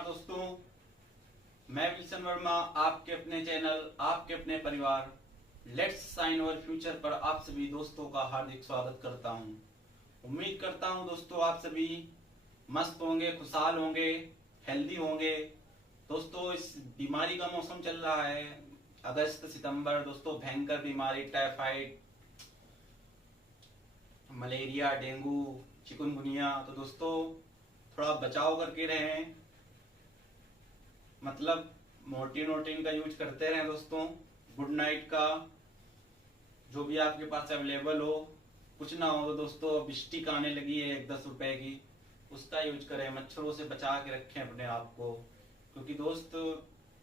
नमस्कार दोस्तों, मैं विल्सन वर्मा आपके अपने चैनल, आपके अपने परिवार लेट्स साइन अवर फ्यूचर पर आप सभी दोस्तों का हार्दिक स्वागत करता हूं। उम्मीद करता हूं दोस्तों आप सभी मस्त होंगे, खुशहाल होंगे, हेल्दी होंगे। दोस्तों इस बीमारी का मौसम चल रहा है, अगस्त सितंबर। दोस्तों भयंकर बीमारी, टाइफाइड, मलेरिया, डेंगू, चिकनगुनिया। तो दोस्तों थोड़ा बचाव करके रहें, मतलब मोर्टिन का यूज करते रहें दोस्तों। गुड नाइट का जो भी आपके पास अवेलेबल हो, कुछ ना हो तो दोस्तों बिस्टिक आने लगी है 10 रुपए की, उसका यूज करें। मच्छरों से बचा के रखें अपने आप को, क्योंकि दोस्त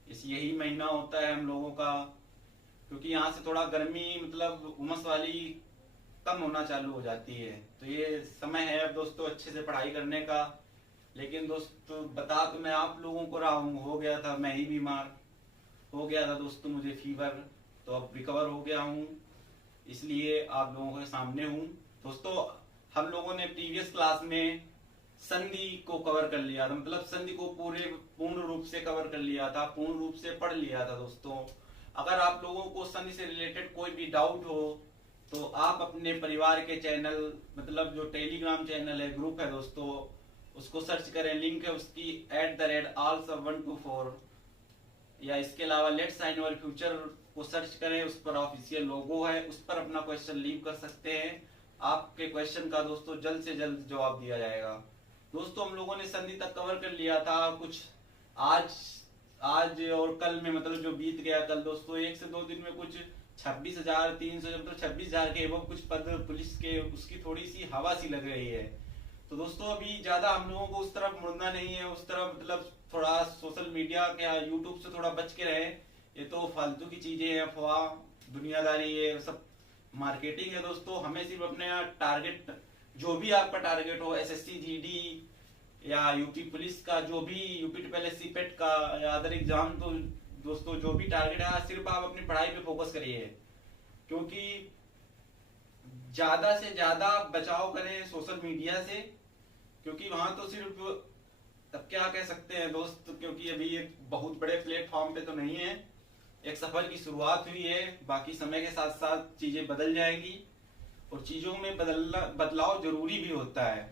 इस यही महीना होता है हम लोगों का, क्योंकि यहाँ से थोड़ा गर्मी मतलब उमस वाली कम होना चालू हो जाती है। तो ये समय है अब दोस्तों अच्छे से पढ़ाई करने का। लेकिन दोस्तों बता तो मैं आप लोगों को रहा हूँ, हो गया था, मैं ही बीमार हो गया था दोस्तों, मुझे फीवर। तो अब रिकवर हो गया हूँ, इसलिए आप लोगों के सामने हूँ। दोस्तों हम लोगों ने प्रीवियस क्लास में संधि को कवर कर लिया था, मतलब संधि को पूर्ण रूप से कवर कर लिया था, पूर्ण रूप से पढ़ लिया था दोस्तों। अगर आप लोगों को संधि से रिलेटेड कोई भी डाउट हो तो आप अपने परिवार के चैनल, मतलब जो टेलीग्राम चैनल है, ग्रुप है दोस्तों, उसको सर्च करें, लिंक है उसकी @ALSUB124, या इसके अलावा लेट्स साइन अवर फ्यूचर को सर्च करें, उस पर ऑफिशियल लोगो है, उस पर अपना क्वेश्चन लीव कर सकते हैं। आपके क्वेश्चन का दोस्तों जल्द से जल्द जवाब दिया जाएगा। दोस्तों हम लोगों ने संधि तक कवर कर लिया था, कुछ आज आज और कल में, मतलब जो बीत गया कल दोस्तों, 1 से 2 दिन में कुछ 26,300, मतलब 26,000 के एवं कुछ पद पुलिस के, उसकी थोड़ी सी हवा सी लग रही है। तो दोस्तों अभी ज्यादा हम लोगों को उस तरफ मुड़ना नहीं है, उस तरफ मतलब थोड़ा सोशल मीडिया के, यूट्यूब से थोड़ा बच के रहे। ये तो फालतू की चीजें हैं, अफवाह, दुनियादारी, ये सब मार्केटिंग है दोस्तों। हमें सिर्फ अपने टारगेट, जो भी आपका टारगेट हो, एसएससी जीडी या यूपी पुलिस का, जो भी यूपी एसएससी पेट का या अदर एग्जाम, तो दोस्तों जो भी टारगेट है सिर्फ आप अपनी पढ़ाई पे फोकस करिए, क्योंकि ज्यादा से ज्यादा बचाव करें सोशल मीडिया से, क्योंकि वहां तो सिर्फ, अब क्या कह सकते हैं दोस्त, क्योंकि अभी एक बहुत बड़े प्लेटफॉर्म पे तो नहीं है, एक सफर की शुरुआत हुई है। बाकी समय के साथ साथ चीजें बदल जाएगी और चीजों में बदलाव जरूरी भी होता है।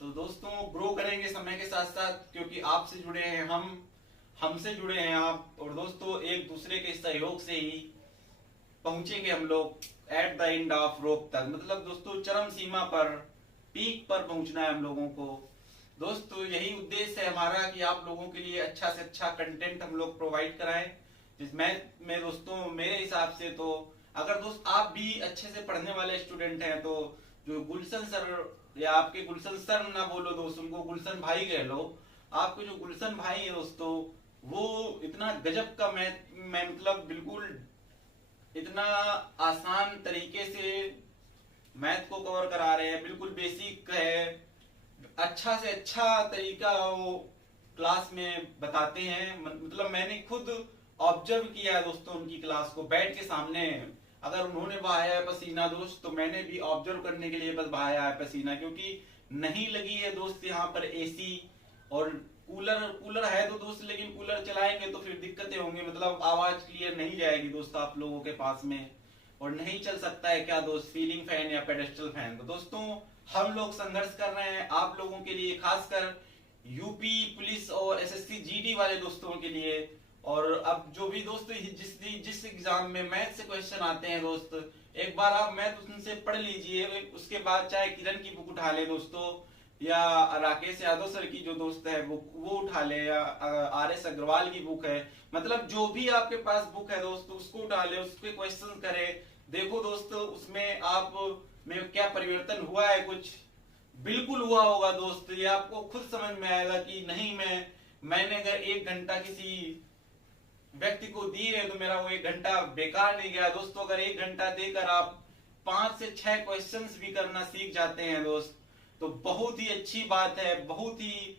तो दोस्तों ग्रो करेंगे समय के साथ साथ, क्योंकि आपसे जुड़े हैं हम, हमसे जुड़े हैं आप, और दोस्तों एक दूसरे के सहयोग से ही पहुंचेंगे हम लोग at the end of rope तक, मतलब दोस्तों चरम सीमा पर, पीक पर पहुंचना है हम लोगों को। दोस्तों यही उद्देश्य है हमारा कि आप लोगों के लिए अच्छा से अच्छा कंटेंट हम लोग प्रोवाइड कराएं। जिसमें दोस्तों मेरे हिसाब से तो, अगर दोस्त आप भी अच्छे से पढ़ने वाले स्टूडेंट हैं तो जो गुलशन सर, या आपके गुलशन सर ना बोलो दोस्त, उनको गुलशन भाई कह लो, आपके जो गुलशन भाई है दोस्तों, वो इतना गजब का मैं मतलब बिल्कुल इतना आसान तरीके से मैथ को कवर करा रहे हैं, बिल्कुल बेसिक है, अच्छा से अच्छा तरीका वो क्लास में बताते हैं। मतलब मैंने खुद ऑब्जर्व किया है दोस्तों उनकी क्लास को बैठ के सामने। अगर उन्होंने बहाया है पसीना दोस्त, तो मैंने भी ऑब्जर्व करने के लिए बस बहाया है पसीना, क्योंकि नहीं लगी है दोस्त यहाँ पर एसी और कूलर है तो दोस्त, लेकिन कूलर चलाएंगे तो फिर दिक्कतें होंगी, मतलब आवाज क्लियर नहीं जाएगी दोस्त आप लोगों के पास में, और नहीं चल सकता है क्या दोस्त सीलिंग फैन या पेडेस्टल फैन। तो दोस्तों हम लोग संघर्ष कर रहे हैं आप लोगों के लिए, खासकर यूपी पुलिस और एसएससी जीडी वाले दोस्तों के लिए। और अब जो भी दोस्त जिस एग्जाम में मैथ से क्वेश्चन आते हैं दोस्त, एक बार आप मैथ उनसे पढ़ लीजिए, उसके बाद चाहे किरण की बुक उठा ले दोस्तों, या राकेश यादव सर की जो दोस्त है वो उठा ले, या RS अग्रवाल की बुक है, मतलब जो भी आपके पास बुक है दोस्त उसको उठा ले, उसके क्वेश्चन करे। देखो दोस्तों उसमें आप में क्या परिवर्तन हुआ है, कुछ बिल्कुल हुआ होगा दोस्त, ये आपको खुद समझ में आएगा कि नहीं, मैंने अगर 1 घंटा किसी व्यक्ति को दिए तो मेरा वो 1 घंटा बेकार नहीं गया दोस्तों। अगर 1 घंटा देकर आप 5 से 6 क्वेश्चंस भी करना सीख जाते हैं दोस्त, तो बहुत ही अच्छी बात है, बहुत ही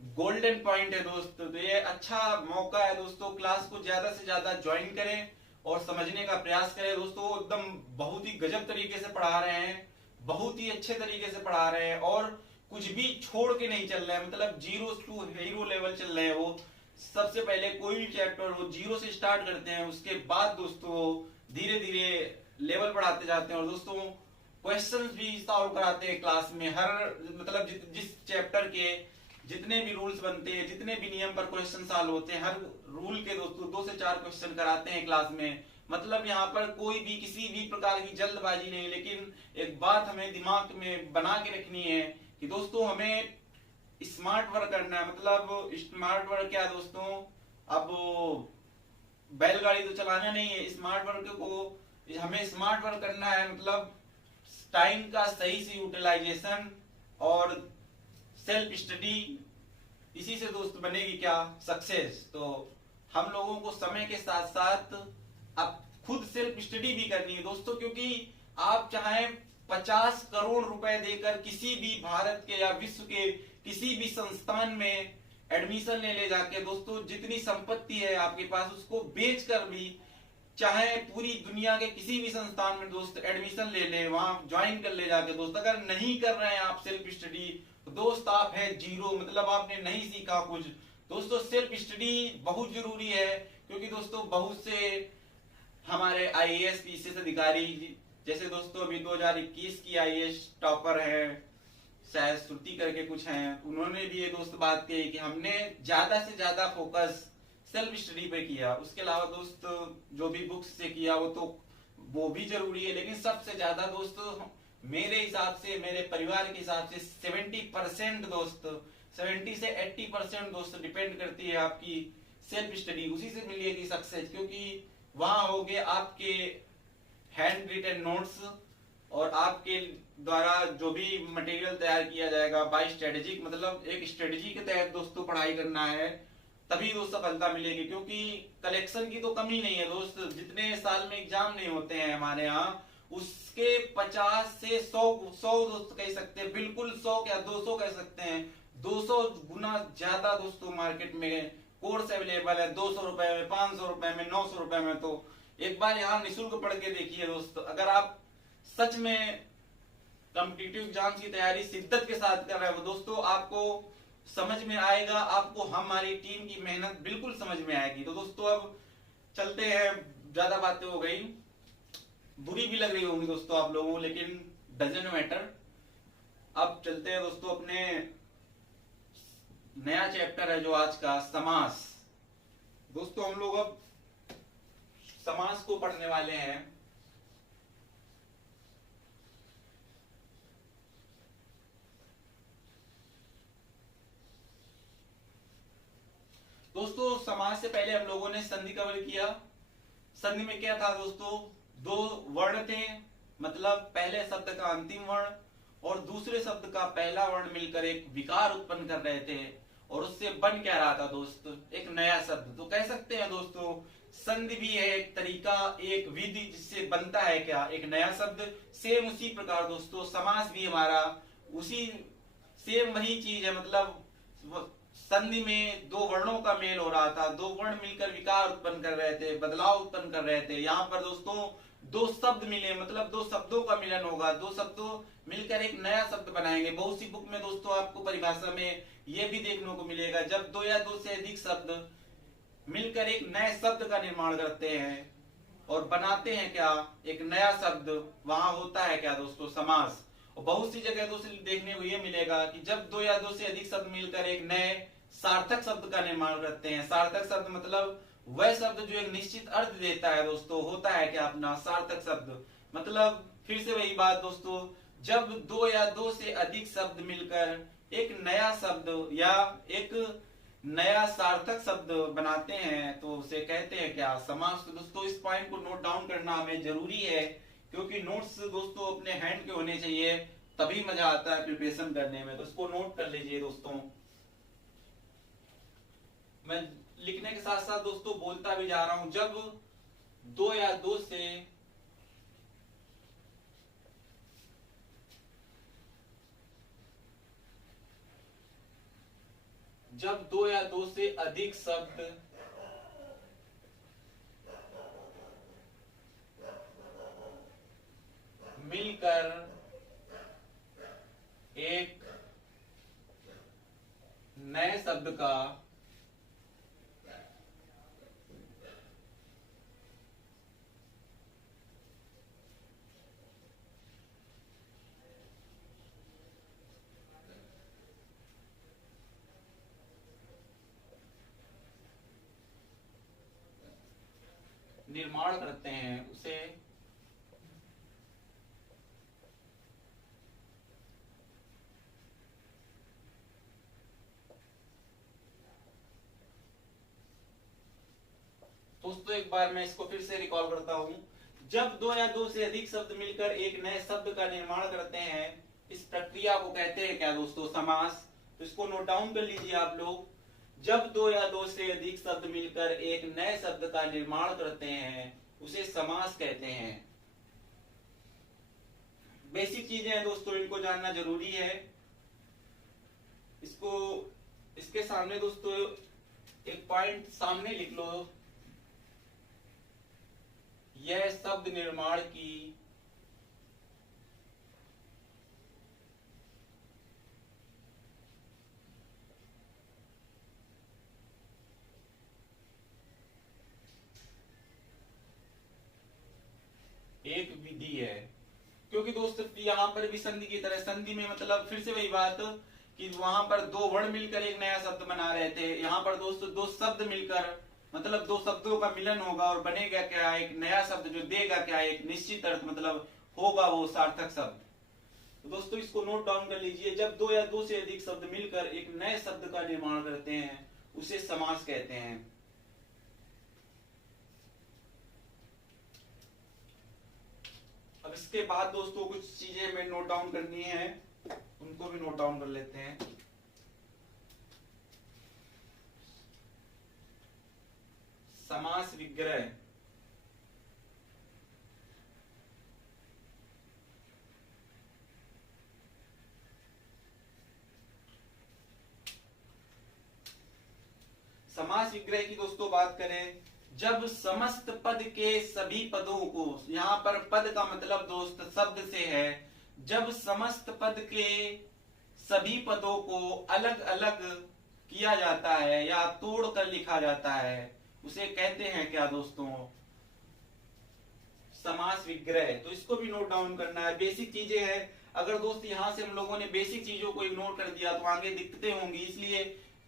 गोल्डन पॉइंट है दोस्त। तो ये अच्छा मौका है दोस्तों, क्लास को ज्यादा से ज्यादा ज्वाइन करें और समझने का प्रयास करें दोस्तों। एकदम बहुत ही गजब तरीके से पढ़ा रहे हैं, बहुत ही अच्छे तरीके से पढ़ा रहे हैं, और कुछ भी छोड़ के नहीं चल रहे हैं, मतलब जीरो टू हीरो लेवल चल रहे हैं वो। सबसे पहले कोई भी चैप्टर वो जीरो से स्टार्ट करते हैं, उसके बाद दोस्तों धीरे धीरे लेवल बढ़ाते जाते हैं। और दोस्तों क्वेश्चंस भी सॉल्व कराते हैं क्लास में, हर मतलब जिस चैप्टर के जितने भी रूल्स बनते हैं, जितने भी नियम पर क्वेश्चन सॉल्व होते हैं, हर रूल के दोस्तों 2 से 4 क्वेश्चन कराते हैं क्लास में। मतलब यहाँ पर कोई भी किसी भी प्रकार की जल्दबाजी नहीं, लेकिन एक बात हमें दिमाग में बना के रखनी है कि दोस्तों हमें स्मार्ट वर्क करना है। मतलब स्मार्ट वर्क क्या दोस्तों, अब बैलगाड़ी तो चलाना नहीं है, स्मार्ट वर्क को हमें स्मार्ट वर्क करना है। मतलब टाइम का सही से यूटिलाइजेशन और सेल्फ स्टडी, इसी से दोस्त बनेगी क्या सक्सेस। तो हम लोगों को समय के साथ साथ अब खुद सेल्फ स्टडी भी करनी है दोस्तों, क्योंकि आप चाहे 50 करोड़ रुपए देकर किसी भी भारत के या विश्व के किसी भी संस्थान में एडमिशन ले जाके दोस्तों, जितनी संपत्ति है आपके पास उसको बेचकर भी चाहे पूरी दुनिया के किसी भी संस्थान में दोस्त एडमिशन ले ले, वहां ज्वाइन कर ले जाके दोस्त। अगर नहीं कर रहे हैं आप सेल्फ स्टडी तो दोस्त आप है जीरो, मतलब आपने नहीं सीखा कुछ। दोस्तों सेल्फ स्टडी बहुत जरूरी है, क्योंकि दोस्तों बहुत से हमारे आईएएस पीसीएस अधिकारी, जैसे दोस्तों अभी 2021 की आईएएस टॉपर है शायद श्रुति करके कुछ हैं, उन्होंने भी ये दोस्त बात कही कि हमने ज्यादा से ज्यादा फोकस सेल्फ स्टडी पे किया। उसके अलावा दोस्त जो भी बुक्स से किया वो भी जरूरी है, लेकिन सबसे ज्यादा दोस्त मेरे हिसाब से, मेरे परिवार के हिसाब से 70% दोस्त, 70 से 80% दोस्त डिपेंड करती है आपकी सेल्फ स्टडी। उसी से मिलेगी सक्सेस, क्योंकि वहां होंगे आपके हैंड रिटन नोट्स और आपके द्वारा जो भी मटेरियल तैयार किया जाएगा बाय स्ट्रेटेजिक, मतलब एक स्ट्रेटेजी के तहत दोस्तों पढ़ाई करना है, तभी दोस्त सफलता मिलेगी। क्योंकि कलेक्शन की तो कमी नहीं है दोस्त, जितने साल में एग्जाम नहीं होते हैं हमारे यहाँ उसके 50 से 100 दोस्त कह सकते हैं, बिल्कुल 100 क्या 200 कह सकते हैं, 200 गुना ज्यादा दोस्तों मार्केट में कोर्स अवेलेबल है। 200 रुपए में, 500 रुपए में, 900 रुपए में। तो एक बार यहाँ निःशुल्क पढ़ के देखिए दोस्त, अगर आप सच में कॉम्पिटिटिव एग्जाम्स की तैयारी शिद्दत के साथ कर रहे हो दोस्तों, आपको समझ में आएगा, आपको हमारी टीम की मेहनत बिल्कुल समझ में आएगी। तो दोस्तों अब चलते हैं, ज्यादा बातें हो गई, बुरी भी लग रही होंगी दोस्तों आप लोगों को, लेकिन डजंट मैटर। अब चलते हैं दोस्तों अपने नया चैप्टर है जो आज का समास। दोस्तों हम लोग अब समास को पढ़ने वाले हैं। दोस्तों समास से पहले हम लोगों ने संधि कवर किया। संधि में क्या था दोस्तों, 2 वर्ण थे, मतलब पहले शब्द का अंतिम वर्ण और दूसरे शब्द का पहला वर्ण मिलकर एक विकार उत्पन्न कर रहे थे, और उससे बन क्या रहा था दोस्त, एक नया शब्द। तो कह सकते हैं दोस्तों संधि भी है एक तरीका, एक विधि जिससे बनता है क्या, एक नया शब्द। सेम उसी प्रकार दोस्तों समास भी हमारा उसी सेम वही चीज है, मतलब संधि में 2 वर्णों का मेल हो रहा था, 2 वर्ण मिलकर विकार उत्पन्न कर रहे थे, बदलाव उत्पन्न कर रहे थे। यहाँ पर दोस्तों 2 शब्द मिले, मतलब 2 शब्दों का मिलन होगा, 2 शब्दों मिलकर एक नया शब्द बनाएंगे। बहुत सी बुक में दोस्तों आपको परिभाषा में ये भी देखने को मिलेगा, जब 2 या 2 से अधिक शब्द मिलकर एक नए शब्द का निर्माण करते हैं और बनाते हैं क्या, एक नया शब्द, वहां होता है क्या दोस्तों समास। और बहुत सी जगह दोस्तों देखने को ये मिलेगा कि जब 2 या 2 से अधिक शब्द मिलकर एक नए सार्थक शब्द का निर्माण करते हैं। सार्थक शब्द मतलब वह शब्द जो एक निश्चित अर्थ देता है दोस्तों, होता है क्या अपना सार्थक शब्द। मतलब फिर से वही बात दोस्तों, जब 2 या 2 से अधिक शब्द मिलकर एक नया शब्द या एक नया सार्थक शब्द बनाते हैं तो उसे कहते हैं क्या, समास। तो दोस्तों इस पॉइंट को नोट डाउन करना हमें जरूरी है, क्योंकि नोट्स दोस्तों अपने हैंड के होने चाहिए, तभी मजा आता है प्रिपरेशन करने में। तो इसको नोट कर लीजिए दोस्तों। मैं लिखने के साथ साथ दोस्तों बोलता भी जा रहा हूं, जब 2 या 2 से जब 2 या 2 से अधिक शब्द मिलकर एक शब्द का निर्माण करते हैं उसे दोस्तों एक बार मैं इसको फिर से रिकॉल करता हूं। जब दो या दो से अधिक शब्द मिलकर एक नए शब्द का निर्माण करते हैं, इस प्रक्रिया को कहते हैं क्या दोस्तों? समास। तो इसको नोट डाउन कर लीजिए आप लोग। जब दो या दो से अधिक शब्द मिलकर एक नए शब्द का निर्माण करते हैं, उसे समास कहते हैं। बेसिक चीजें हैं दोस्तों, इनको जानना जरूरी है। इसको इसके सामने दोस्तों एक पॉइंट सामने लिख लो। यह शब्द निर्माण की एक विधि है। क्योंकि दोस्त यहाँ पर भी संधि की तरह, संधि में मतलब फिर से वही बात कि वहां पर दो वर्ण मिलकर एक नया शब्द बना रहे थे, यहाँ पर दोस्तों दो शब्द मिलकर मतलब दो शब्दों का मिलन होगा और बनेगा क्या? एक नया शब्द जो देगा क्या? एक निश्चित अर्थ, मतलब होगा वो सार्थक शब्द। तो दोस्तों इसको नोट डाउन कर लीजिए। जब दो या दो से अधिक शब्द मिलकर एक नए शब्द का निर्माण करते हैं, उसे समास कहते हैं। अब इसके बाद दोस्तों कुछ चीजें हमें नोट डाउन करनी है, उनको भी नोट डाउन कर लेते हैं। समास विग्रह। समास विग्रह की दोस्तों बात करें, जब समस्त पद के सभी पदों को, यहाँ पर पद का मतलब दोस्त शब्द से है, जब समस्त पद के सभी पदों को अलग अलग किया जाता है या तोड़कर लिखा जाता है, उसे कहते हैं क्या दोस्तों? समास विग्रह। तो इसको भी नोट डाउन करना है। बेसिक चीजें हैं, अगर दोस्त यहाँ से हम लोगों ने बेसिक चीजों को इग्नोर कर दिया तो आगे दिक्कतें होंगी। इसलिए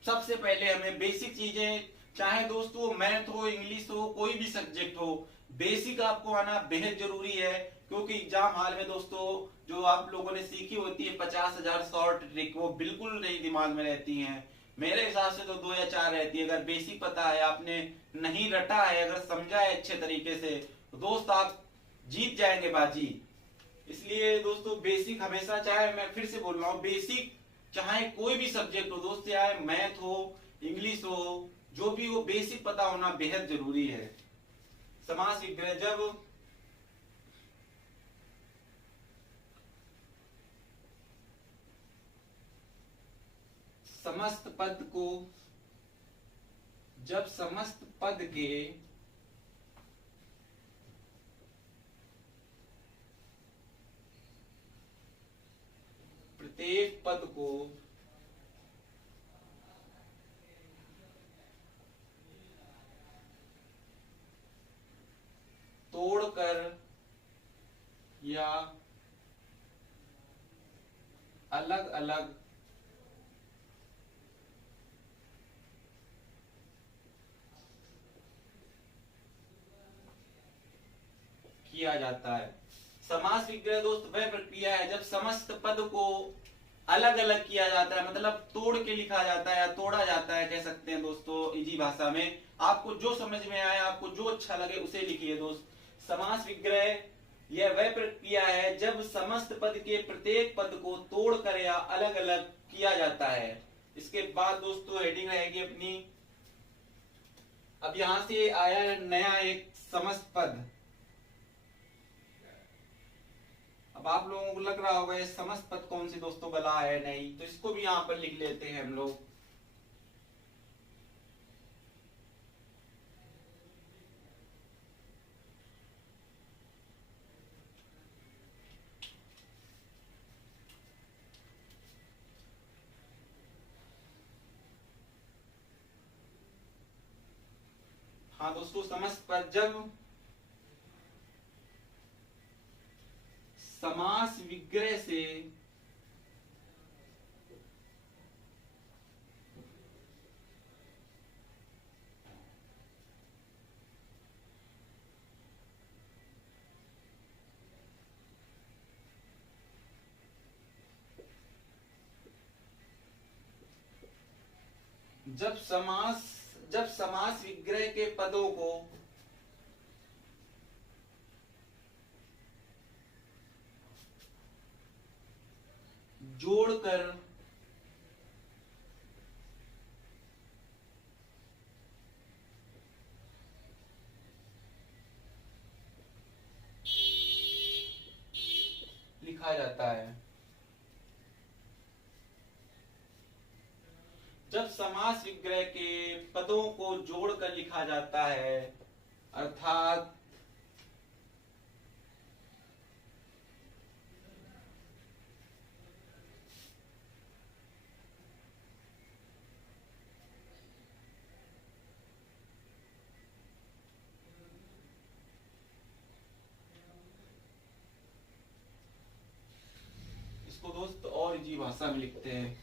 सबसे पहले हमें बेसिक चीजें, चाहे दोस्तों मैथ हो, इंग्लिश हो, कोई भी सब्जेक्ट हो, बेसिक आपको आना बेहद जरूरी है। क्योंकि एग्जाम हाल में दोस्तों जो आप लोगों ने सीखी होती है 50,000 शॉर्ट ट्रिक, वो बिल्कुल नहीं दिमाग में रहती हैं। मेरे हिसाब से तो 2 या 4 रहती है। अगर बेसिक पता है, आपने नहीं रटा है, अगर समझा है अच्छे तरीके से, तो दोस्त आप जीत जाएंगे बाजी। इसलिए दोस्तों बेसिक हमेशा, चाहे मैं फिर से बोल रहा हूँ, बेसिक चाहे कोई भी सब्जेक्ट हो दोस्त, चाहे मैथ हो, इंग्लिश हो, जो भी हो, बेसिक पता होना बेहद जरूरी है। समास विग्रह, जब समस्त पद को, जब समस्त पद के प्रत्येक पद को तोड़कर या अलग अलग किया जाता है। समास विग्रह दोस्त वह प्रक्रिया है जब समस्त पद को अलग अलग किया जाता है, मतलब तोड़ के लिखा जाता है या तोड़ा जाता है, कह सकते हैं दोस्तों इजी भाषा में। आपको जो समझ में आए, आपको जो अच्छा लगे उसे लिखिए दोस्त। समास विग्रह यह वह प्रक्रिया है जब समस्त पद के प्रत्येक पद को तोड़कर या अलग अलग किया जाता है। इसके बाद दोस्तों हेडिंग रहेगी अपनी, अब यहां से आया नया एक समस्त पद। अब आप लोगों को लग रहा होगा ये समस्त पद कौन सी दोस्तों बला है, नहीं, तो इसको भी यहां पर लिख लेते हैं हम लोग। हाँ दोस्तों, समस्त पद जब समास विग्रह से जब समास विग्रह के पदों को जोड़कर लिखा जाता है, जब समास विग्रह के पदों को जोड़कर लिखा जाता है, अर्थात इसको दोस्त और इजी भाषा में लिखते हैं।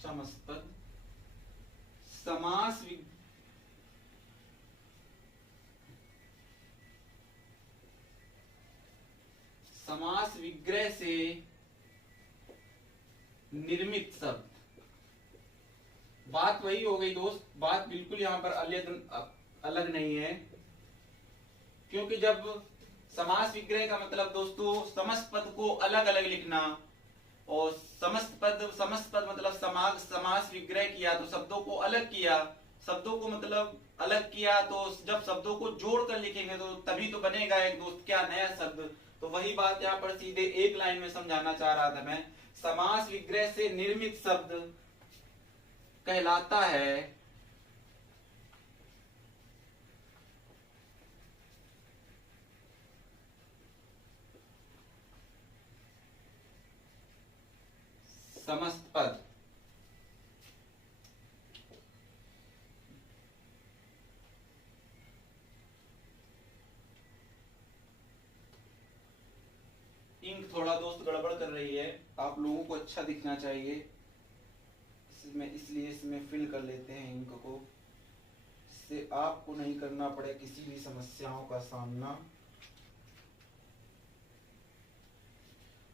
समस्त पद समास विग्रह से निर्मित शब्द। बात वही हो गई दोस्त, बात बिल्कुल यहाँ पर अलग नहीं है, क्योंकि जब समास विग्रह का मतलब दोस्तों समस्त पद को अलग अलग लिखना, और समस्त पद मतलब समास विग्रह किया तो शब्दों को अलग किया, शब्दों को मतलब अलग किया, तो जब शब्दों को जोड़कर लिखेंगे तो तभी तो बनेगा एक दोस्त क्या नया शब्द। तो वही बात यहाँ पर सीधे एक लाइन में समझाना चाह रहा था मैं। समास विग्रह से निर्मित शब्द कहलाता है समस्त पद। इंक थोड़ा दोस्त गड़बड़ कर रही है, आप लोगों को अच्छा दिखना चाहिए, इसलिए इसमें फिल कर लेते हैं इंक को, इससे आपको नहीं करना पड़े किसी भी समस्याओं का सामना।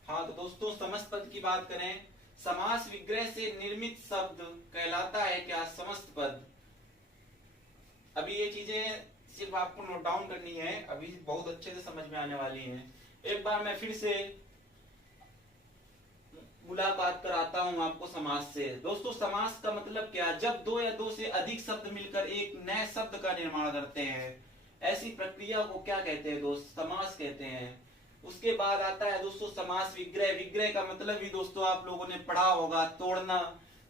हाँ तो दोस्तों, समस्त पद की बात करें, समास विग्रह से निर्मित शब्द कहलाता है क्या समस्त पद। अभी ये चीजें सिर्फ आपको नोट डाउन करनी है, अभी बहुत अच्छे से समझ में आने वाली हैं। एक बार मैं फिर से मुलाकात कराता हूं आपको समास से। दोस्तों, समास का मतलब क्या, जब दो या दो से अधिक शब्द मिलकर एक नए शब्द का निर्माण करते हैं, ऐसी प्रक्रिया को क्या कहते हैं दोस्त, समास कहते हैं। उसके बाद आता है दोस्तों समास विग्रह। विग्रह का मतलब भी दोस्तों आप लोगों ने पढ़ा होगा, तोड़ना।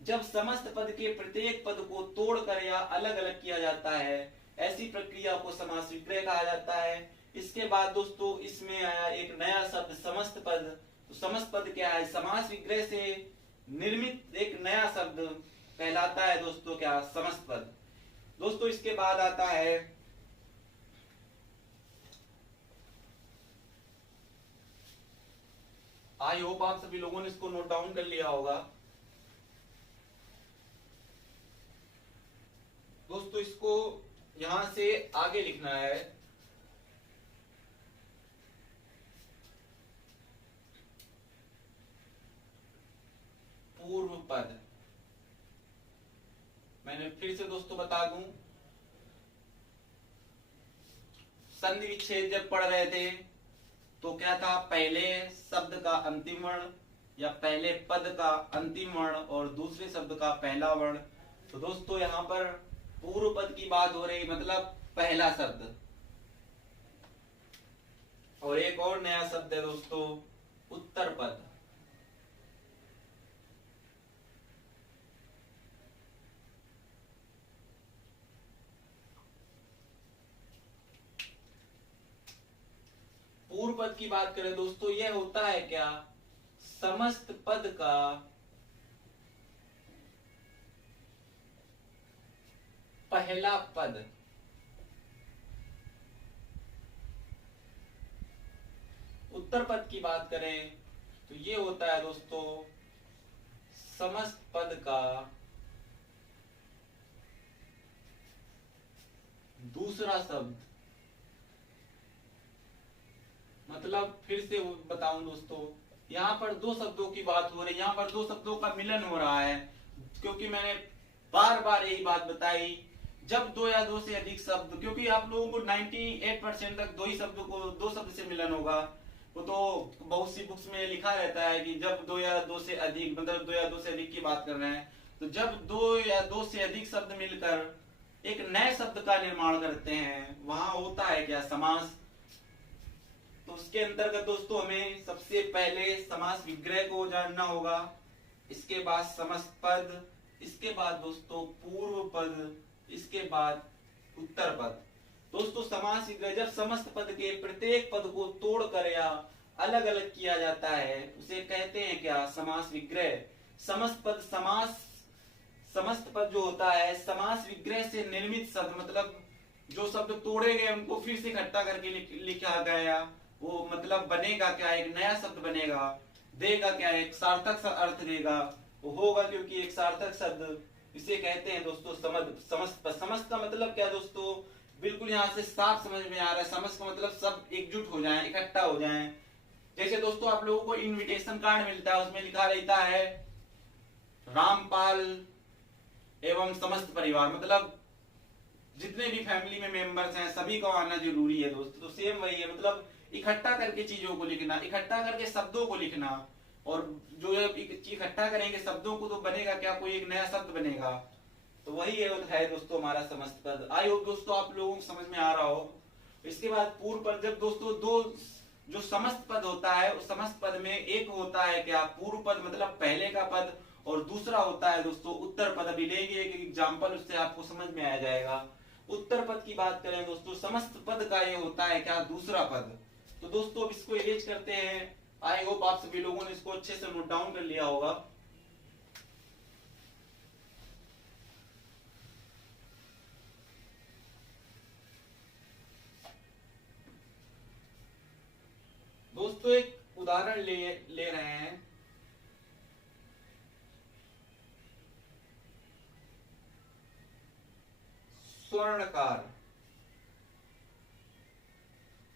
जब समस्त पद के प्रत्येक पद को तोड़कर या अलग अलग किया जाता है, ऐसी प्रक्रिया को समास विग्रह कहा जाता है। इसके बाद दोस्तों इसमें आया एक नया शब्द समस्त पद। तो समस्त पद क्या है, समास विग्रह से निर्मित एक नया शब्द कहलाता है दोस्तों क्या, समस्त पद। दोस्तों इसके बाद आता है आई होप आप सभी लोगों ने इसको नोट डाउन कर लिया होगा। दोस्तों इसको यहां से आगे लिखना है, पूर्व पद। मैंने फिर से दोस्तों बता दूं, संधि विच्छेद जब पढ़ रहे थे तो क्या था, पहले शब्द का अंतिम वर्ण या पहले पद का अंतिम वर्ण और दूसरे शब्द का पहला वर्ण। तो दोस्तों यहाँ पर पूर्व पद की बात हो रही, मतलब पहला शब्द। और एक और नया शब्द है दोस्तों, उत्तर पद। पूर्व पद की बात करें दोस्तों, यह होता है क्या, समस्त पद का पहला पद। उत्तर पद की बात करें तो ये होता है दोस्तों समस्त पद का दूसरा शब्द। मतलब फिर से बताऊं दोस्तों, यहाँ पर दो शब्दों की बात हो रही है, यहाँ पर दो शब्दों का मिलन हो रहा है, क्योंकि मैंने बार बार यही बात बताई, जब दो या दो से अधिक शब्द, क्योंकि आप लोगों को 98% तक दो शब्द से मिलन होगा। वो तो बहुत सी बुक्स में लिखा रहता है कि जब दो या दो से अधिक, मतलब दो या दो से अधिक की बात कर रहे हैं, तो जब दो या दो से अधिक शब्द मिलकर एक नए शब्द का निर्माण करते हैं, वहां होता है क्या, समास। तो उसके अंतर्गत दोस्तों हमें सबसे पहले समास विग्रह को जानना होगा, इसके बाद समस्त पद, इसके बाद दोस्तों पूर्व पद, इसके बाद उत्तर पद। दोस्तों समास विग्रह जब समस्त पद के प्रत्येक पद को तोड़कर या अलग अलग किया जाता है, उसे कहते हैं क्या, समास विग्रह। समस्त पद जो होता है समास विग्रह से निर्मित शब्द, मतलब जो शब्द तोड़े गए उनको फिर से इकट्ठा करके लिखा गया, वो मतलब बनेगा क्या, एक नया शब्द बनेगा, देगा क्या, एक सार्थक अर्थ देगा, वो होगा क्योंकि एक सार्थक शब्द, इसे कहते हैं दोस्तों समस्त का मतलब क्या दोस्तों, बिल्कुल यहाँ से साफ समझ में आ रहा है। समस्त का मतलब सब एकजुट हो जाएं, इकट्ठा हो जाएं। जैसे दोस्तों आप लोगों को इनविटेशन कार्ड मिलता है, उसमें लिखा रहता है रामपाल एवं समस्त परिवार, मतलब जितने भी फैमिली में मेंबर्स हैं सभी को आना जरूरी है दोस्तों। तो सेम वही है, मतलब इकट्ठा करके चीजों को लिखना, इकट्ठा करके शब्दों को लिखना, और जो इकट्ठा करेंगे शब्दों को तो बनेगा क्या, कोई एक नया शब्द बनेगा। तो वही है दोस्तों हमारा समस्त पद। आई होप दोस्तों आप लोगों को समझ में आ रहा हो। इसके बाद पूर्व पद, जब दोस्तों दो जो समस्त पद होता है, उस समस्त पद में एक होता है क्या, पूर्व पद, मतलब पहले का पद, और दूसरा होता है दोस्तों उत्तर पद। अभी लेंगे एक एग्जाम्पल, उससे आपको समझ में आ जाएगा। उत्तर पद की बात करें दोस्तों, समस्त पद का ये होता है क्या, दूसरा पद। तो दोस्तों अब इसको इरेज करते हैं। आई होप आप सभी लोगों ने इसको अच्छे से नोट डाउन कर लिया होगा। दोस्तों एक उदाहरण ले रहे हैं। स्वर्णकार।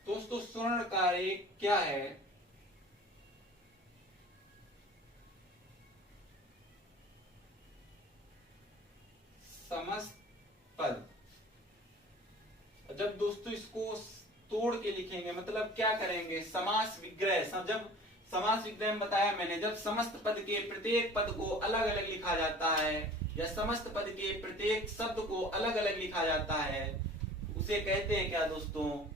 दोस्तों स्वर्णकार एक क्या है, समस्त पद। जब दोस्तों इसको तोड़ के लिखेंगे, मतलब क्या करेंगे, समास विग्रह। जब समास विग्रह में बताया मैंने, जब समस्त पद के प्रत्येक पद को अलग अलग लिखा जाता है, या समस्त पद के प्रत्येक शब्द को अलग अलग लिखा जाता है, उसे कहते हैं क्या दोस्तों,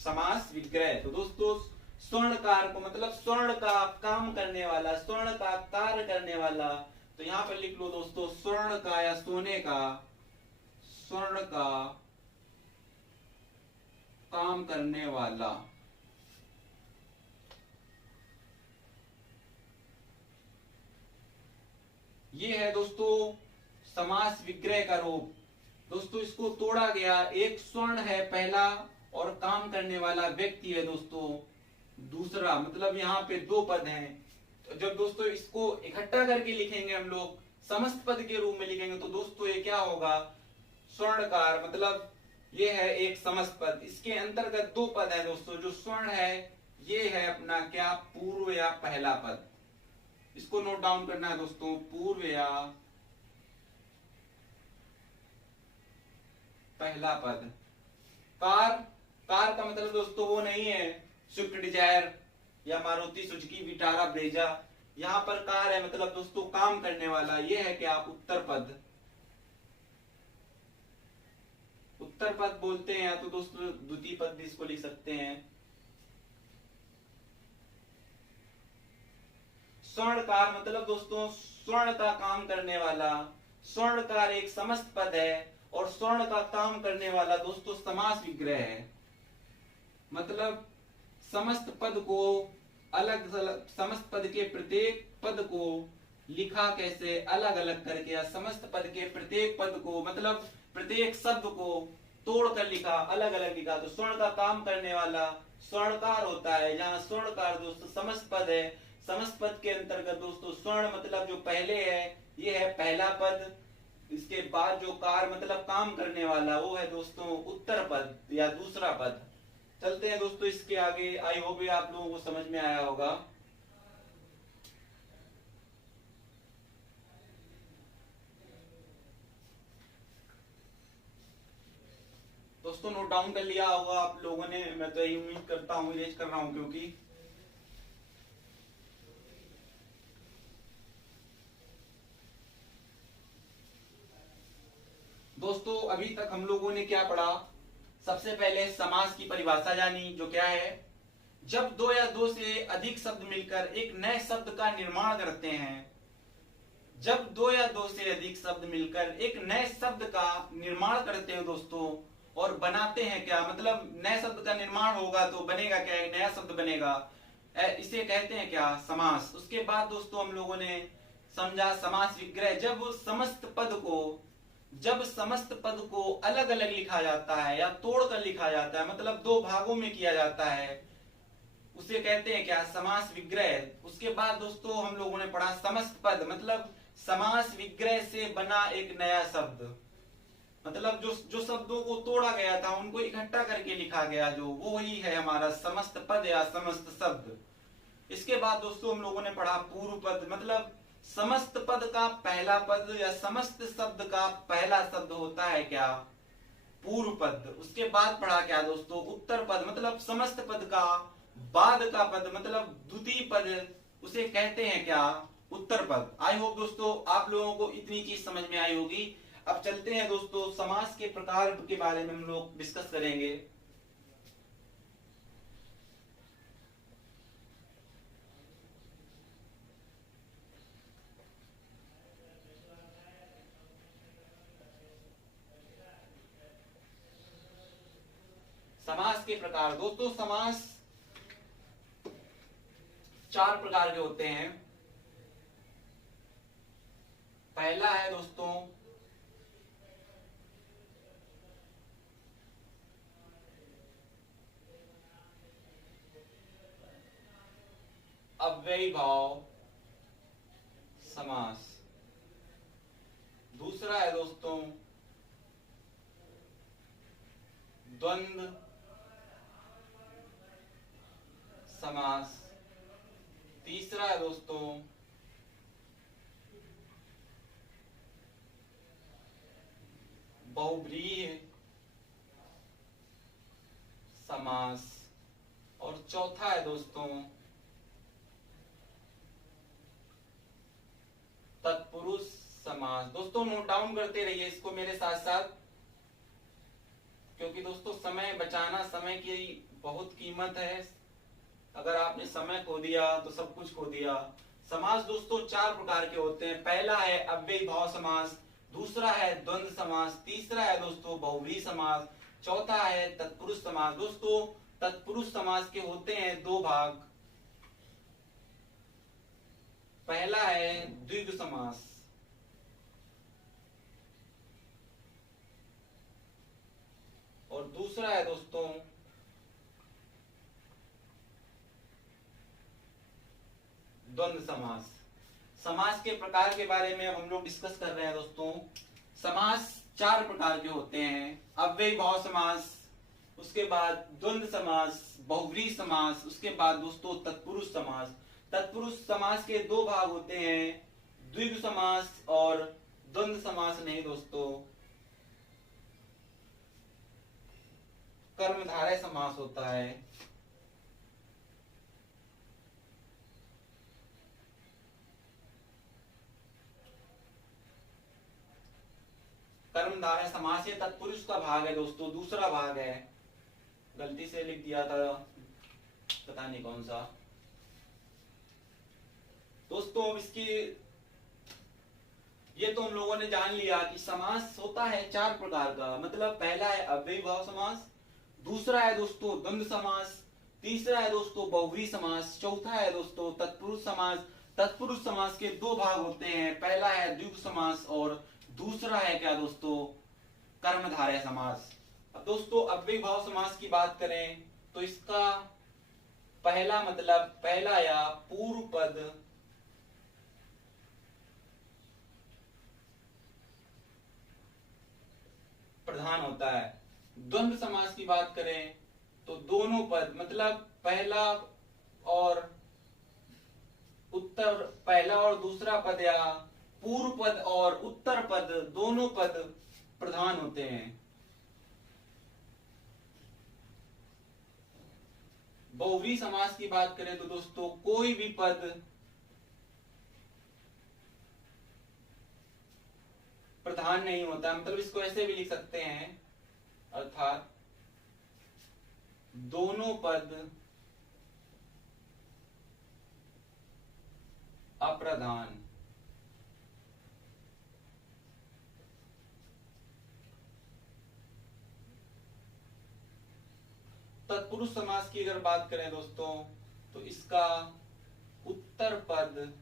समास विग्रह। तो दोस्तों स्वर्णकार को मतलब स्वर्ण का काम करने वाला, स्वर्ण का कार्य करने वाला। तो यहां पर लिख लो दोस्तों स्वर्ण का या सोने का, स्वर्ण का काम करने वाला। ये है दोस्तों समास विग्रह का रूप। दोस्तों इसको तोड़ा गया, एक स्वर्ण है पहला, और काम करने वाला व्यक्ति है दोस्तों दूसरा, मतलब यहाँ पे दो पद हैं। तो जब दोस्तों इसको इकट्ठा करके लिखेंगे हम लोग, समस्त पद के रूप में लिखेंगे, तो दोस्तों ये क्या होगा, स्वर्णकार, मतलब ये है एक समस्त पद। इसके अंतर्गत दो पद है दोस्तों, जो स्वर्ण है ये है अपना क्या, पूर्व या पहला पद। इसको नोट डाउन करना है दोस्तों, पूर्व या पहला पद। कार का मतलब दोस्तों वो नहीं है स्विफ्ट डिजायर या मारुति सुजुकी विटारा ब्रेजा। यहाँ पर कार है, मतलब दोस्तों काम करने वाला। ये है क्या, उत्तर पद। उत्तर पद बोलते हैं, या तो दोस्तों द्वितीय पद भी इसको लिख सकते हैं। स्वर्णकार मतलब दोस्तों स्वर्ण का काम करने वाला। स्वर्णकार एक समस्त पद है, और स्वर्ण का काम करने वाला दोस्तों समास विग्रह है। मतलब समस्त पद को अलग अलग समस्त पद के प्रत्येक पद को लिखा कैसे अलग अलग करके, या समस्त पद के प्रत्येक पद को मतलब प्रत्येक शब्द को तोड़ कर लिखा, अलग अलग लिखा। तो स्वर्ण का काम करने वाला स्वर्णकार होता है। जहाँ स्वर्णकार दोस्तों समस्त पद है, समस्त पद के अंतर्गत दोस्तों स्वर्ण मतलब जो पहले है ये है पहला पद। इसके बाद जो कार मतलब काम करने वाला वो है दोस्तों उत्तर पद या दूसरा पद। चलते हैं दोस्तों इसके आगे। आई होप आप लोगों को समझ में आया होगा। दोस्तों नोट डाउन कर लिया होगा आप लोगों ने, मैं तो यही उम्मीद करता हूँ, इरेज कर रहा हूँ क्योंकि दोस्तों अभी तक हम लोगों ने क्या पढ़ा। सबसे पहले समास की परिभाषा जानी, जो क्या है, जब दो या दो से अधिक शब्द मिलकर एक नए शब्द का निर्माण करते हैं। जब दो या दो से अधिक शब्द मिलकर एक नए शब्द का निर्माण करते हैं दोस्तों, और बनाते हैं क्या, मतलब नए शब्द का निर्माण होगा तो बनेगा क्या, एक नया शब्द बनेगा, इसे कहते हैं क्या, समास। उसके बाद दोस्तों हम लोगों ने समझा समास विग्रह, जब समस्त पद को अलग अलग लिखा जाता है या तोड़कर लिखा जाता है, मतलब दो भागों में किया जाता है, उसे कहते हैं क्या, समास विग्रह। उसके बाद दोस्तों हम लोगों ने पढ़ा समस्त पद, मतलब समास विग्रह से बना एक नया शब्द, मतलब जो शब्दों को तोड़ा गया था उनको इकट्ठा करके लिखा गया, जो वो ही है हमारा समस्त पद या समस्त शब्द। इसके बाद दोस्तों हम लोगों ने पढ़ा पूर्व पद, मतलब समस्त पद का पहला पद या समस्त शब्द का पहला शब्द होता है क्या, पूर्व पद। उसके बाद पढ़ा क्या दोस्तों, उत्तर पद, मतलब समस्त पद का बाद का पद, मतलब द्वितीय पद, उसे कहते हैं क्या, उत्तर पद। आई होप दोस्तों आप लोगों को इतनी चीज समझ में आई होगी। अब चलते हैं दोस्तों समास के प्रकार के बारे में हम लोग डिस्कस करेंगे। समास के प्रकार दोस्तों, समास चार प्रकार के होते हैं। पहला है दोस्तों अव्ययी भाव समास। दूसरा है दोस्तों द्वंद्व समास। तीसरा है दोस्तों बहुव्रीहि समास। और चौथा है दोस्तों तत्पुरुष समास। दोस्तों नोट डाउन करते रहिए इसको मेरे साथ साथ, क्योंकि दोस्तों समय बचाना, समय की बहुत कीमत है। अगर आपने समय खो दिया तो सब कुछ खो दिया। समास दोस्तों चार प्रकार के होते हैं। पहला है अव्ययी भाव समास, दूसरा है द्वंद्व समास, तीसरा है दोस्तों बहुव्रीहि समास, चौथा है तत्पुरुष समास। दोस्तों तत्पुरुष समास के होते हैं दो भाग। पहला है द्विगु समास, और दूसरा है दोस्तों द्वंद्व समास। समास के प्रकार के बारे में अब हम लोग डिस्कस कर रहे हैं दोस्तों। समास चार प्रकार के होते हैं। अव्ययी भाव समास, उसके बाद द्वंद्व समास, बहुव्रीहि समास, उसके बाद दोस्तों तत्पुरुष समास। तत्पुरुष समास के दो भाग होते हैं, द्विगु समास और द्वंद्व समास नहीं दोस्तों, कर्मधारय समास होता है। कर्मधारय समास ये तत्पुरुष का भाग है दोस्तों, दूसरा भाग है, गलती से लिख दिया था, पता नहीं कौन सा। दोस्तों इसकी ये तो हम लोगों ने जान लिया कि समास होता है चार प्रकार का। मतलब पहला है अव्ययी भाव समास, दूसरा है दोस्तों द्वंद्व समास, तीसरा है दोस्तों बहुव्रीहि समास। चौथा है दोस्तों तत्पुरुष समास। तत्पुरुष समास के दो भाग होते हैं, पहला है द्विगु समास और दूसरा है क्या दोस्तों, कर्मधारय समास। अब दोस्तों अव्ययीभाव समास की बात करें तो इसका पहला मतलब पहला या पूर्व पद प्रधान होता है। द्वंद्व समास की बात करें तो दोनों पद मतलब पहला और उत्तर, पहला और दूसरा पद या पूर्व पद और उत्तर पद दोनों पद प्रधान होते हैं। बहुव्रीहि समास की बात करें तो दोस्तों कोई भी पद प्रधान नहीं होता, मतलब इसको ऐसे भी लिख सकते हैं, अर्थात दोनों पद अप्रधान। तत्पुरुष समास की अगर बात करें दोस्तों तो इसका उत्तर पद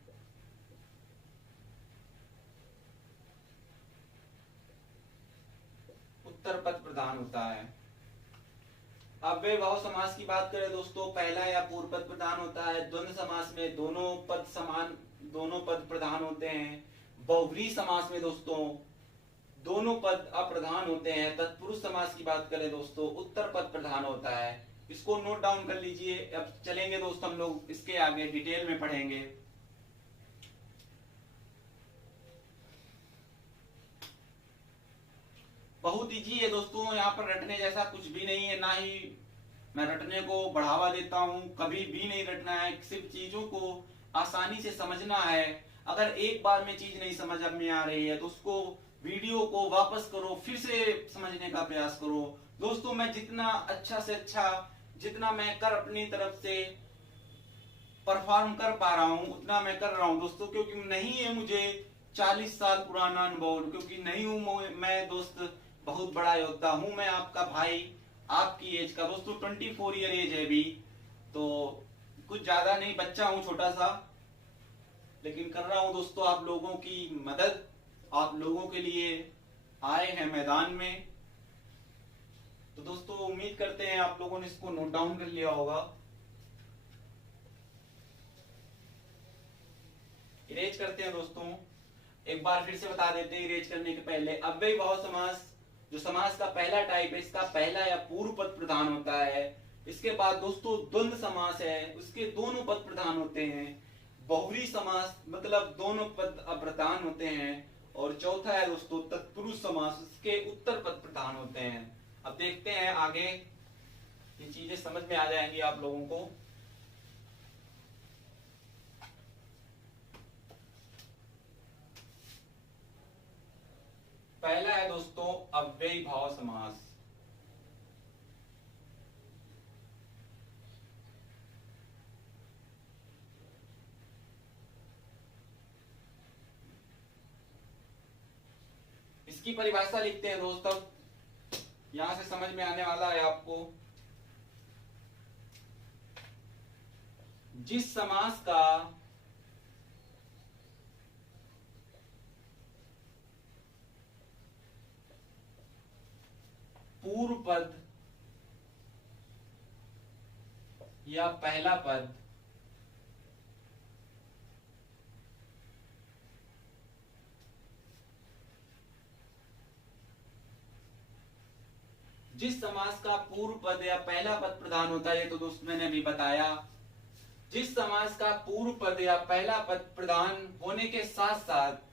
प्रधान होता है। अव्ययीभाव समास की बात करें दोस्तों पहला या पूर्व पद प्रधान होता है। द्वंद्व समास में दोनों पद समान, दोनों पद प्रधान होते हैं। बहुव्रीहि समास में दोस्तों दोनों पद अप्रधान होते हैं। तत्पुरुष समास की बात करें दोस्तों उत्तर पद प्रधान होता है। इसको नोट डाउन कर लीजिए। अब चलेंगे दोस्तों हम लोग इसके आगे डिटेल में पढ़ेंगे। बहुत इजी है दोस्तों, यहाँ पर रटने जैसा कुछ भी नहीं है, ना ही मैं रटने को बढ़ावा देता हूँ, कभी भी नहीं रटना है। सिर्फ चीजों को आसानी से समझना है। अगर एक बार में चीज नहीं समझ में आ रही है तो उसको वीडियो को वापस करो, फिर से समझने का प्रयास करो। दोस्तों मैं जितना अच्छा से अच्छा, जितना मैं कर अपनी तरफ से परफॉर्म कर पा रहा हूँ उतना मैं कर रहा हूँ दोस्तों, क्योंकि नहीं है मुझे 40 साल पुराना अनुभव, क्योंकि नहीं हूँ मैं दोस्त बहुत बड़ा योद्धा हूँ। मैं आपका भाई, आपकी एज का दोस्तों 24 ईयर एज है अभी, तो कुछ ज्यादा नहीं, बच्चा हूँ छोटा सा, लेकिन कर रहा हूँ दोस्तों आप लोगों की मदद। आप लोगों के लिए आए हैं मैदान में। तो दोस्तों उम्मीद करते हैं आप लोगों ने इसको नोट डाउन कर लिया होगा। इरेज करते हैं दोस्तों, एक बार फिर से बता देते हैं इरेज करने के पहले। अव्ययीभाव समास जो समास का पहला टाइप है, इसका पहला या पूर्व पद प्रधान होता है। इसके बाद दोस्तों द्वंद्व समास है, उसके दोनों पद प्रधान होते हैं। बहुव्रीहि समास मतलब दोनों पद अप्रधान होते हैं। और चौथा है दोस्तों तत्पुरुष समास, उसके उत्तर पद प्रधान होते हैं। अब देखते हैं आगे, ये चीजें समझ में आ जाएंगी आप लोगों को। पहला है दोस्तों अव्ययीभाव समास। इसकी परिभाषा लिखते हैं दोस्तों, यहां से समझ में आने वाला है आपको। जिस समास का पूर्व पद या पहला पद जिस समास का पूर्व पद या पहला पद प्रधान होता है, तो दोस्त मैंने अभी बताया, जिस समास का पूर्व पद या पहला पद प्रधान होने के साथ साथ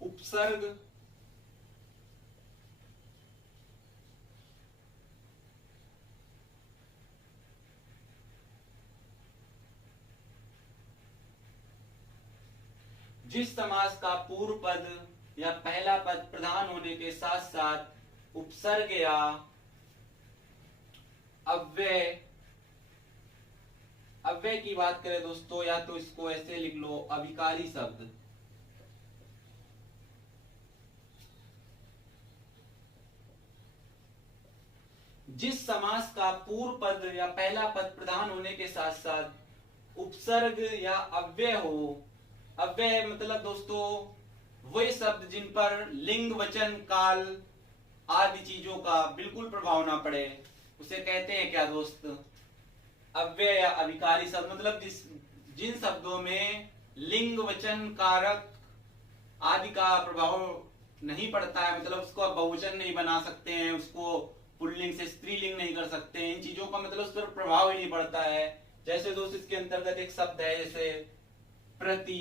उपसर्ग जिस समास का पूर्व पद या पहला पद प्रधान होने के साथ साथ उपसर्ग या अव्यय की बात करें दोस्तों, या तो इसको ऐसे लिख लो अभिकारी शब्द, जिस समास का पूर्व पद या पहला पद प्रधान होने के साथ साथ उपसर्ग या अव्यय हो। अव्यय मतलब दोस्तों वही शब्द जिन पर लिंग वचन काल आदि चीजों का बिल्कुल प्रभाव ना पड़े, उसे कहते हैं क्या दोस्त, अव्यय या अविकारी शब्द। मतलब जिन शब्दों में लिंग वचन कारक आदि का प्रभाव नहीं पड़ता है, मतलब उसको आप बहुवचन नहीं बना सकते हैं, उसको पुल्लिंग से स्त्रीलिंग नहीं कर सकते हैं, इन चीजों का मतलब उस पर प्रभाव ही नहीं पड़ता है। जैसे दोस्त इसके अंतर्गत एक शब्द है जैसे प्रति,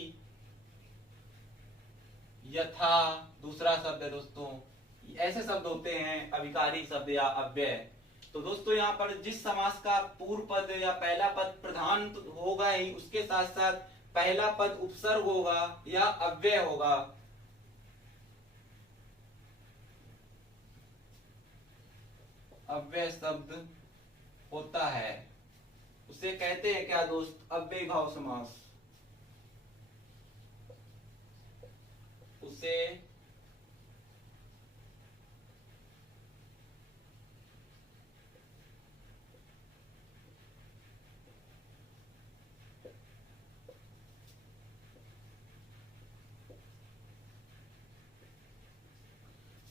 यथा दूसरा शब्द है दोस्तों, ऐसे शब्द होते हैं अविकारी शब्द या अव्यय। तो दोस्तों यहाँ पर जिस समास का पूर्व पद या पहला पद प्रधान होगा ही, उसके साथ साथ पहला पद उपसर्ग होगा या अव्यय होगा। अव्यय शब्द होता है, उसे कहते हैं क्या दोस्त, अव्ययी भाव समास। उसे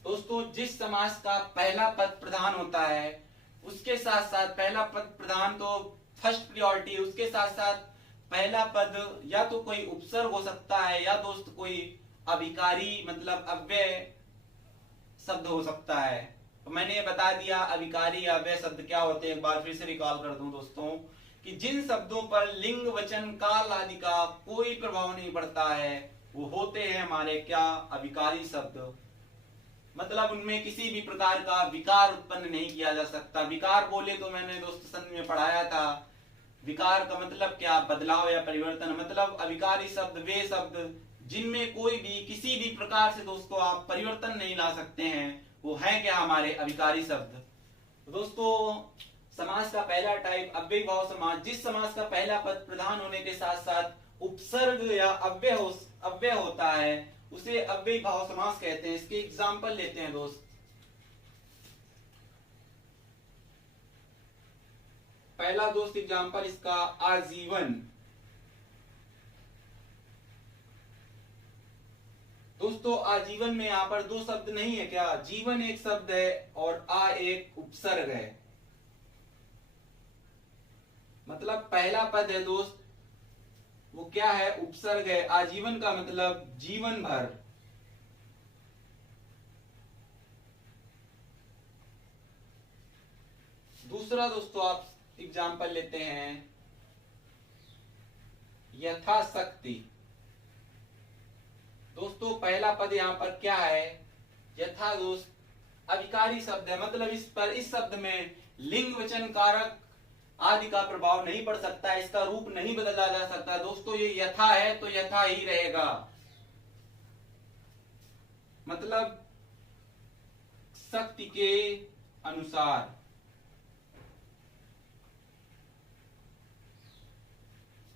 दोस्तों जिस समास का पहला पद प्रधान होता है, उसके साथ साथ पहला पद प्रधान तो फर्स्ट प्रायोरिटी, उसके साथ साथ पहला पद या तो कोई उपसर्ग हो सकता है या दोस्त कोई अविकारी मतलब अव्यय शब्द हो सकता है। तो मैंने ये बता दिया अविकारी या अव्यय शब्द क्या होते हैं, एक बार फिर से रिकॉल कर दूं दोस्तों कि जिन शब्दों पर लिंग वचन काल आदि का कोई प्रभाव नहीं पड़ता है, वो होते हैं हमारे क्या, अविकारी शब्द। मतलब उनमें किसी भी प्रकार का विकार उत्पन्न नहीं किया जा सकता। विकार बोले तो मैंने दोस्त संध में पढ़ाया था, विकार का मतलब क्या, बदलाव या परिवर्तन। मतलब अविकारी शब्द वे शब्द जिनमें कोई भी किसी भी प्रकार से दोस्तों आप परिवर्तन नहीं ला सकते हैं, वो है क्या, हमारे अविकारी शब्द। दोस्तों समास का पहला टाइप अव्ययी भाव समास, जिस समास का पहला पद प्रधान होने के साथ साथ उपसर्ग या अव्यय होता है, उसे अव्ययी भाव समास कहते हैं। इसके एग्जाम्पल लेते हैं दोस्त। पहला दोस्त एग्जाम्पल इसका आजीवन। दोस्तों आजीवन में यहाँ पर दो शब्द नहीं है क्या, जीवन एक शब्द है और आ एक उपसर्ग है। मतलब पहला पद है दोस्त वो क्या है, उपसर्ग है। आजीवन का मतलब जीवन भर। दूसरा दोस्तों आप एग्जाम्पल लेते हैं यथाशक्ति। दोस्तों पहला पद यहाँ पर क्या है, यथा दोस्त अविकारी शब्द है। मतलब इस शब्द में लिंग वचन कारक आदि का प्रभाव नहीं पड़ सकता है, इसका रूप नहीं बदला जा सकता। दोस्तों ये यथा है तो यथा ही रहेगा। मतलब शक्ति के अनुसार।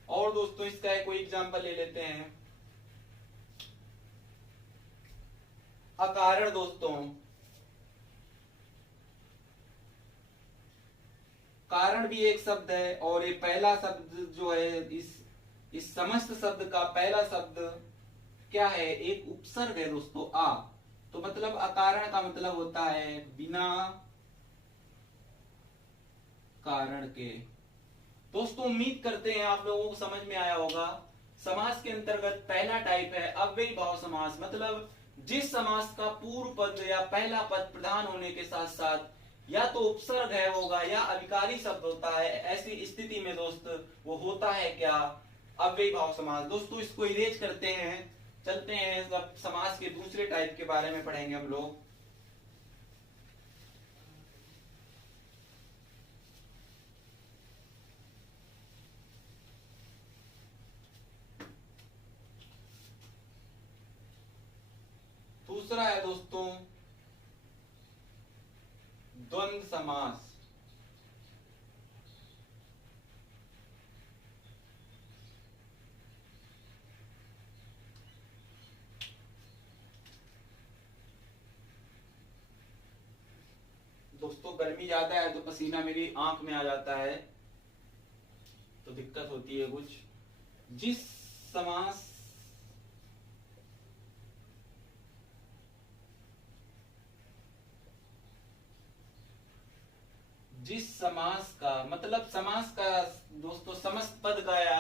और दोस्तों इसका कोई एग्जांपल ले लेते हैं, अकारण। दोस्तों कारण भी एक शब्द है और ये पहला शब्द जो है इस समस्त शब्द का पहला शब्द क्या है, एक उपसर्ग है दोस्तों, आ। तो मतलब अकारण का मतलब होता है बिना कारण के। दोस्तों उम्मीद करते हैं आप लोगों को समझ में आया होगा। समास के अंतर्गत पहला टाइप है अव्ययी भाव समास। मतलब जिस समास का पूर्व पद या पहला पद प्रधान होने के साथ साथ या तो उपसर्ग है होगा या अविकारी शब्द होता है, ऐसी स्थिति में दोस्त वो होता है क्या, अव्ययी भाव समास। दोस्तों इसको इरेज करते हैं, चलते हैं सब समास के दूसरे टाइप के बारे में पढ़ेंगे हम लोग। दूसरा है दोस्तों द्वंद्व समास। दोस्तों गर्मी ज्यादा है तो पसीना मेरी आंख में आ जाता है, तो दिक्कत होती है कुछ। जिस समास जिस समास का मतलब समास का दोस्तों समस्त पद गाया,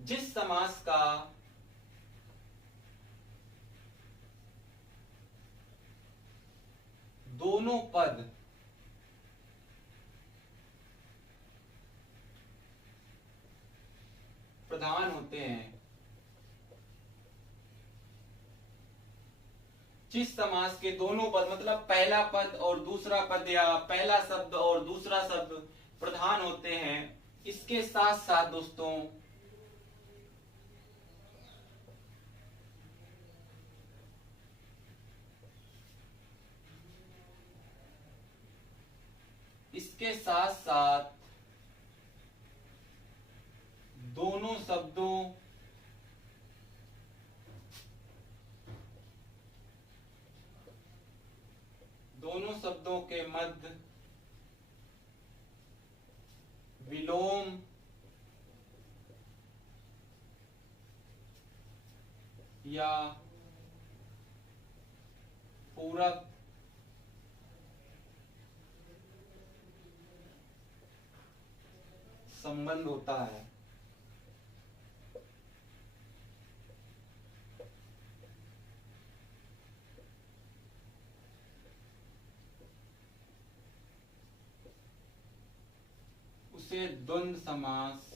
जिस समास का दोनों पद प्रधान होते हैं, जिस समास के दोनों पद मतलब पहला पद और दूसरा पद या पहला शब्द और दूसरा शब्द प्रधान होते हैं, इसके साथ साथ दोस्तों इसके साथ साथ दोनों शब्दों के मध्य विलोम या पूरक संबंध होता है। उसे द्वंद्व समास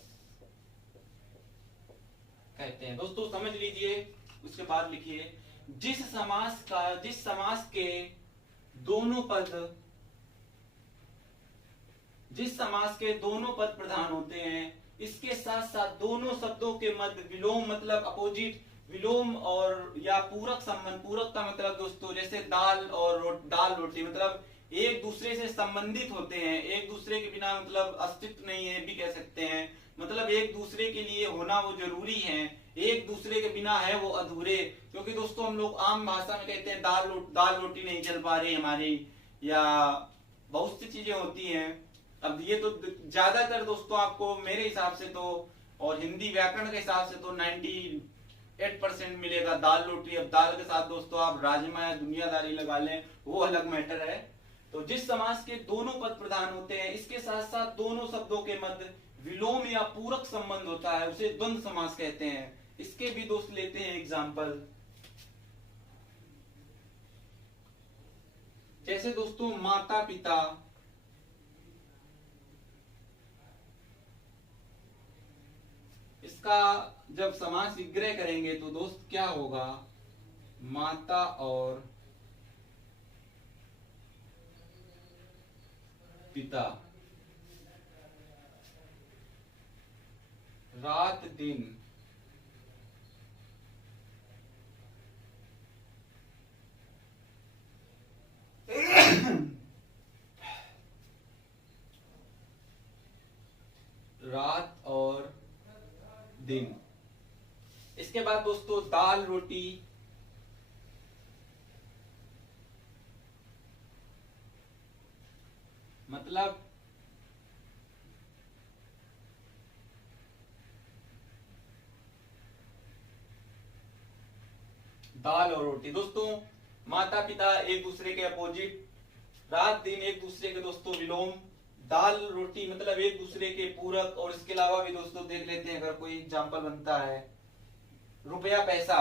कहते हैं। दोस्तों समझ लीजिए, उसके बाद लिखिए जिस समास के दोनों पद प्रधान होते हैं, इसके साथ साथ दोनों शब्दों के मध्य विलोम मतलब अपोजिट विलोम और या पूरक संबंध। पूरक का मतलब दोस्तों जैसे दाल रोटी मतलब एक दूसरे से संबंधित होते हैं, एक दूसरे के बिना मतलब अस्तित्व नहीं है भी कह सकते हैं, मतलब एक दूसरे के लिए होना वो जरूरी है, एक दूसरे के बिना है वो अधूरे। क्योंकि दोस्तों हम लोग आम भाषा में कहते हैं दाल रोटी नहीं चल पा रही हमारी, या बहुत सी चीजें होती हैं। अब ये तो ज्यादातर दोस्तों आपको मेरे हिसाब से तो और हिंदी व्याकरण के हिसाब से तो 98% मिलेगा दाल रोटी। अब दाल के साथ दोस्तों आप राजमा या दुनियादारी लगा लें, वो अलग मैटर है। तो जिस समास के दोनों पद प्रधान होते हैं, इसके साथ साथ दोनों शब्दों के मध्य विलोम या पूरक संबंध होता है, उसे द्वंद्व समास कहते हैं। इसके भी दोस्त लेते हैं एग्जाम्पल, जैसे दोस्तों माता पिता, इसका जब समास विग्रह करेंगे तो दोस्त क्या होगा, माता और पिता, रात दिन रात और दिन। इसके बाद दोस्तों दाल रोटी, मतलब दाल और रोटी। दोस्तों माता पिता एक दूसरे के अपोजिट, रात दिन एक दूसरे के दोस्तों विलोम, दाल रोटी मतलब एक दूसरे के पूरक। और इसके अलावा भी दोस्तों देख लेते हैं अगर कोई एग्जाम्पल बनता है, रुपया पैसा,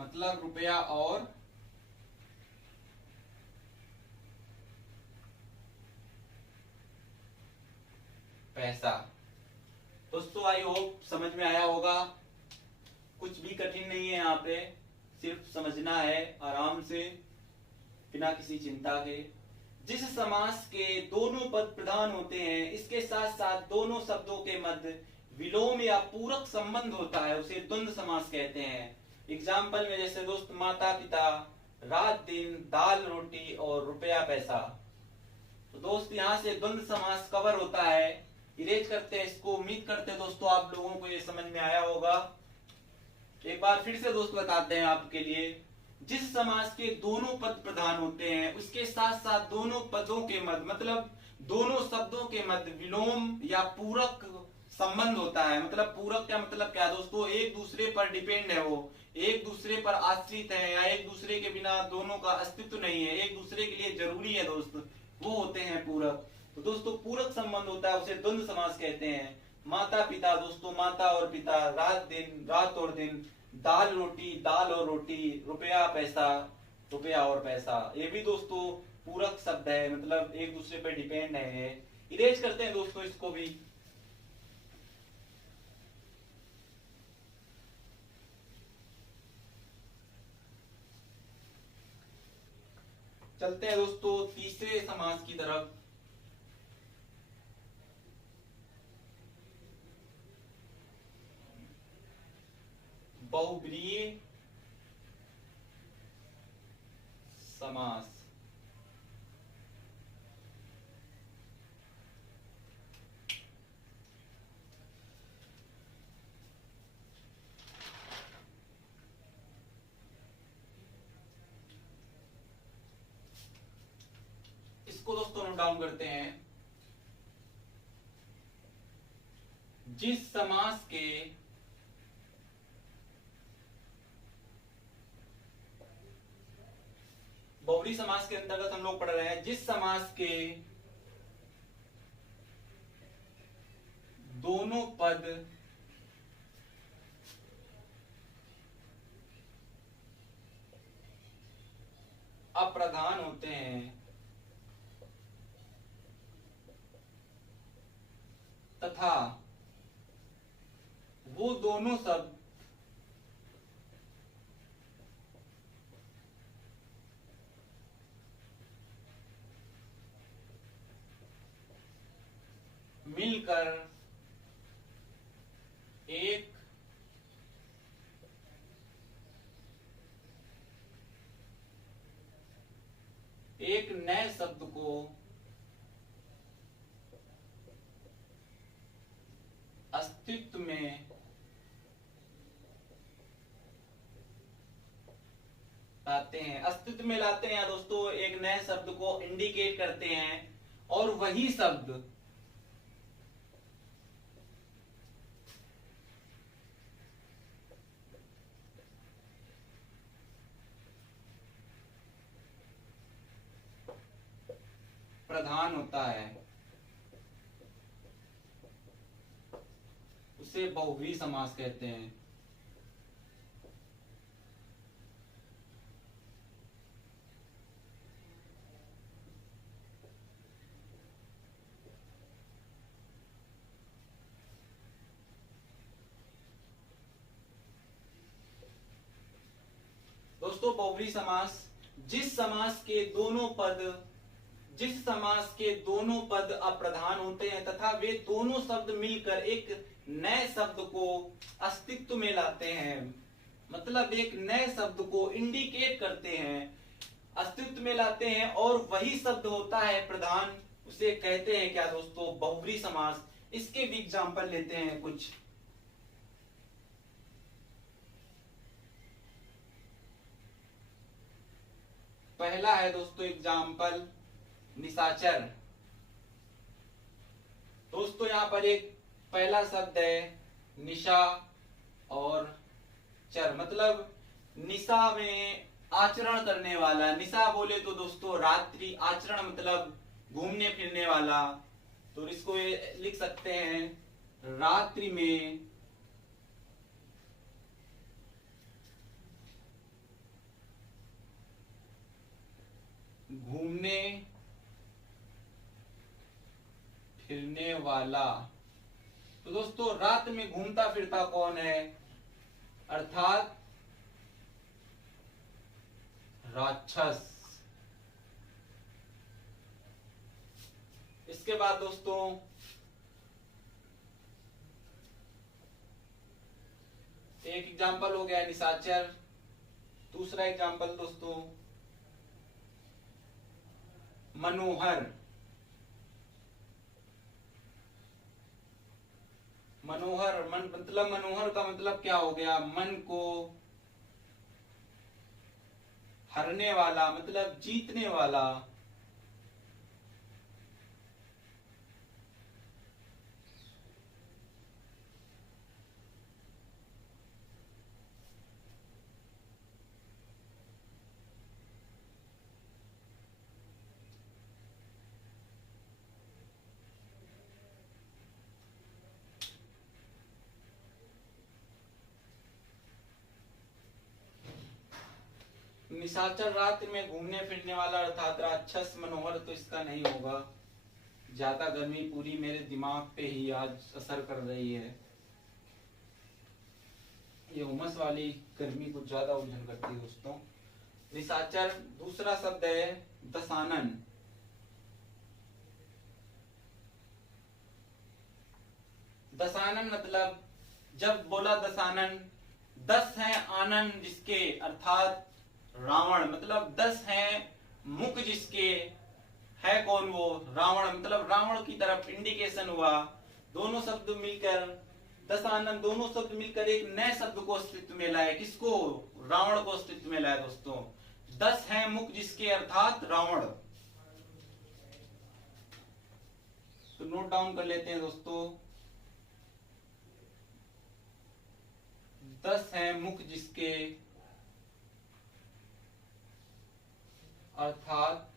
मतलब रुपया और पैसा। दोस्तों आई होप समझ में आया होगा, कुछ भी कठिन नहीं है यहाँ पे, सिर्फ समझना है आराम से बिना किसी चिंता के। जिस समास के दोनों पद प्रधान होते हैं, इसके साथ साथ दोनों शब्दों के मध्य विलोम या पूरक संबंध होता है, उसे द्वंद्व समास कहते हैं। एग्जाम्पल में जैसे दोस्त माता पिता, रात दिन, दाल रोटी और रुपया पैसा। तो दोस्त यहाँ से द्वंद्व समास कवर होता है। इरेज करते हैं इसको। उम्मीद करते हैं दोस्तों आप लोगों को ये समझ में आया होगा। एक बार फिर से दोस्त बताते हैं आपके लिए। जिस समास के दोनों पद प्रधान होते हैं उसके साथ साथ दोनों पदों के मध्य मतलब दोनों शब्दों के मध्य विलोम या पूरक संबंध होता है। मतलब पूरक क्या मतलब क्या दोस्तों, एक दूसरे पर डिपेंड है, वो एक दूसरे पर आश्रित है या एक दूसरे के बिना दोनों का अस्तित्व नहीं है, एक दूसरे के लिए जरूरी है दोस्त, वो होते हैं पूरक। तो दोस्तों पूरक संबंध होता है उसे द्वंद्व समास कहते हैं। माता पिता दोस्तों, माता और पिता, रात दिन, रात और दिन, दाल रोटी, दाल और रोटी, रुपया पैसा, रुपया और पैसा, ये भी दोस्तों पूरक शब्द है, मतलब एक दूसरे पर डिपेंड है। इरेज करते हैं दोस्तों इसको भी। चलते हैं दोस्तों तीसरे समास की तरफ। बहुब्रीहि समास। इसको दोस्तों नोट डाउन करते हैं। जिस समास के बहुब्रीहि समास के अंतर्गत हम लोग पढ़ रहे हैं, जिस समास के दोनों पद अप्रधान होते हैं तथा वो दोनों शब्द मिलकर एक नए शब्द को अस्तित्व में लाते हैं। अस्तित्व में लाते हैं दोस्तों, एक नए शब्द को इंडिकेट करते हैं और वही शब्द प्रधान होता है, उसे बहुब्रीहि समास कहते हैं। दोस्तों बहुब्रीहि समास जिस समास के दोनों पद जिस समास के दोनों पद अप्रधान होते हैं तथा वे दोनों शब्द मिलकर एक नए शब्द को अस्तित्व में लाते हैं, मतलब एक नए शब्द को इंडिकेट करते हैं, अस्तित्व में लाते हैं और वही शब्द होता है प्रधान, उसे कहते हैं क्या दोस्तों, बहुब्रीहि समास। इसके भी एग्जांपल लेते हैं कुछ। पहला है दोस्तों एग्जांपल निशाचर। दोस्तों यहां पर एक पहला शब्द है निशा और चर, मतलब निशा में आचरण करने वाला। निशा बोले तो दोस्तों रात्रि, आचरण मतलब घूमने फिरने वाला, तो इसको ये लिख सकते हैं रात्रि में घूमने फिरने वाला। तो दोस्तों रात में घूमता फिरता कौन है, अर्थात राक्षस। इसके बाद दोस्तों एक एग्जांपल हो गया निशाचर। दूसरा एग्जांपल दोस्तों मनोहर। मनोहर, मन मतलब मनोहर का मतलब क्या हो गया? मन को हरने वाला, मतलब जीतने वाला। निशाचर रात्रि में घूमने फिरने वाला अर्थात राक्षस मनोहर तो इसका नहीं होगा। ज्यादा गर्मी पूरी मेरे दिमाग पे ही आज असर कर रही है। ये उमस वाली गर्मी कुछ ज्यादा उलझन करती है दोस्तों। निशाचर दूसरा शब्द है दशानन। दशानन मतलब जब बोला दशानन, 10 है आनंद जिसके अर्थात रावण, मतलब 10 है मुख जिसके, है कौन वो? रावण, मतलब रावण की तरफ इंडिकेशन हुआ। दोनों शब्द मिलकर दशानन, दोनों शब्द मिलकर एक नए शब्द को अस्तित्व में लाए। किसको? रावण को अस्तित्व में लाए दोस्तों। 10 है मुख जिसके अर्थात रावण। तो नोट डाउन कर लेते हैं दोस्तों। 10 है मुख जिसके अर्थात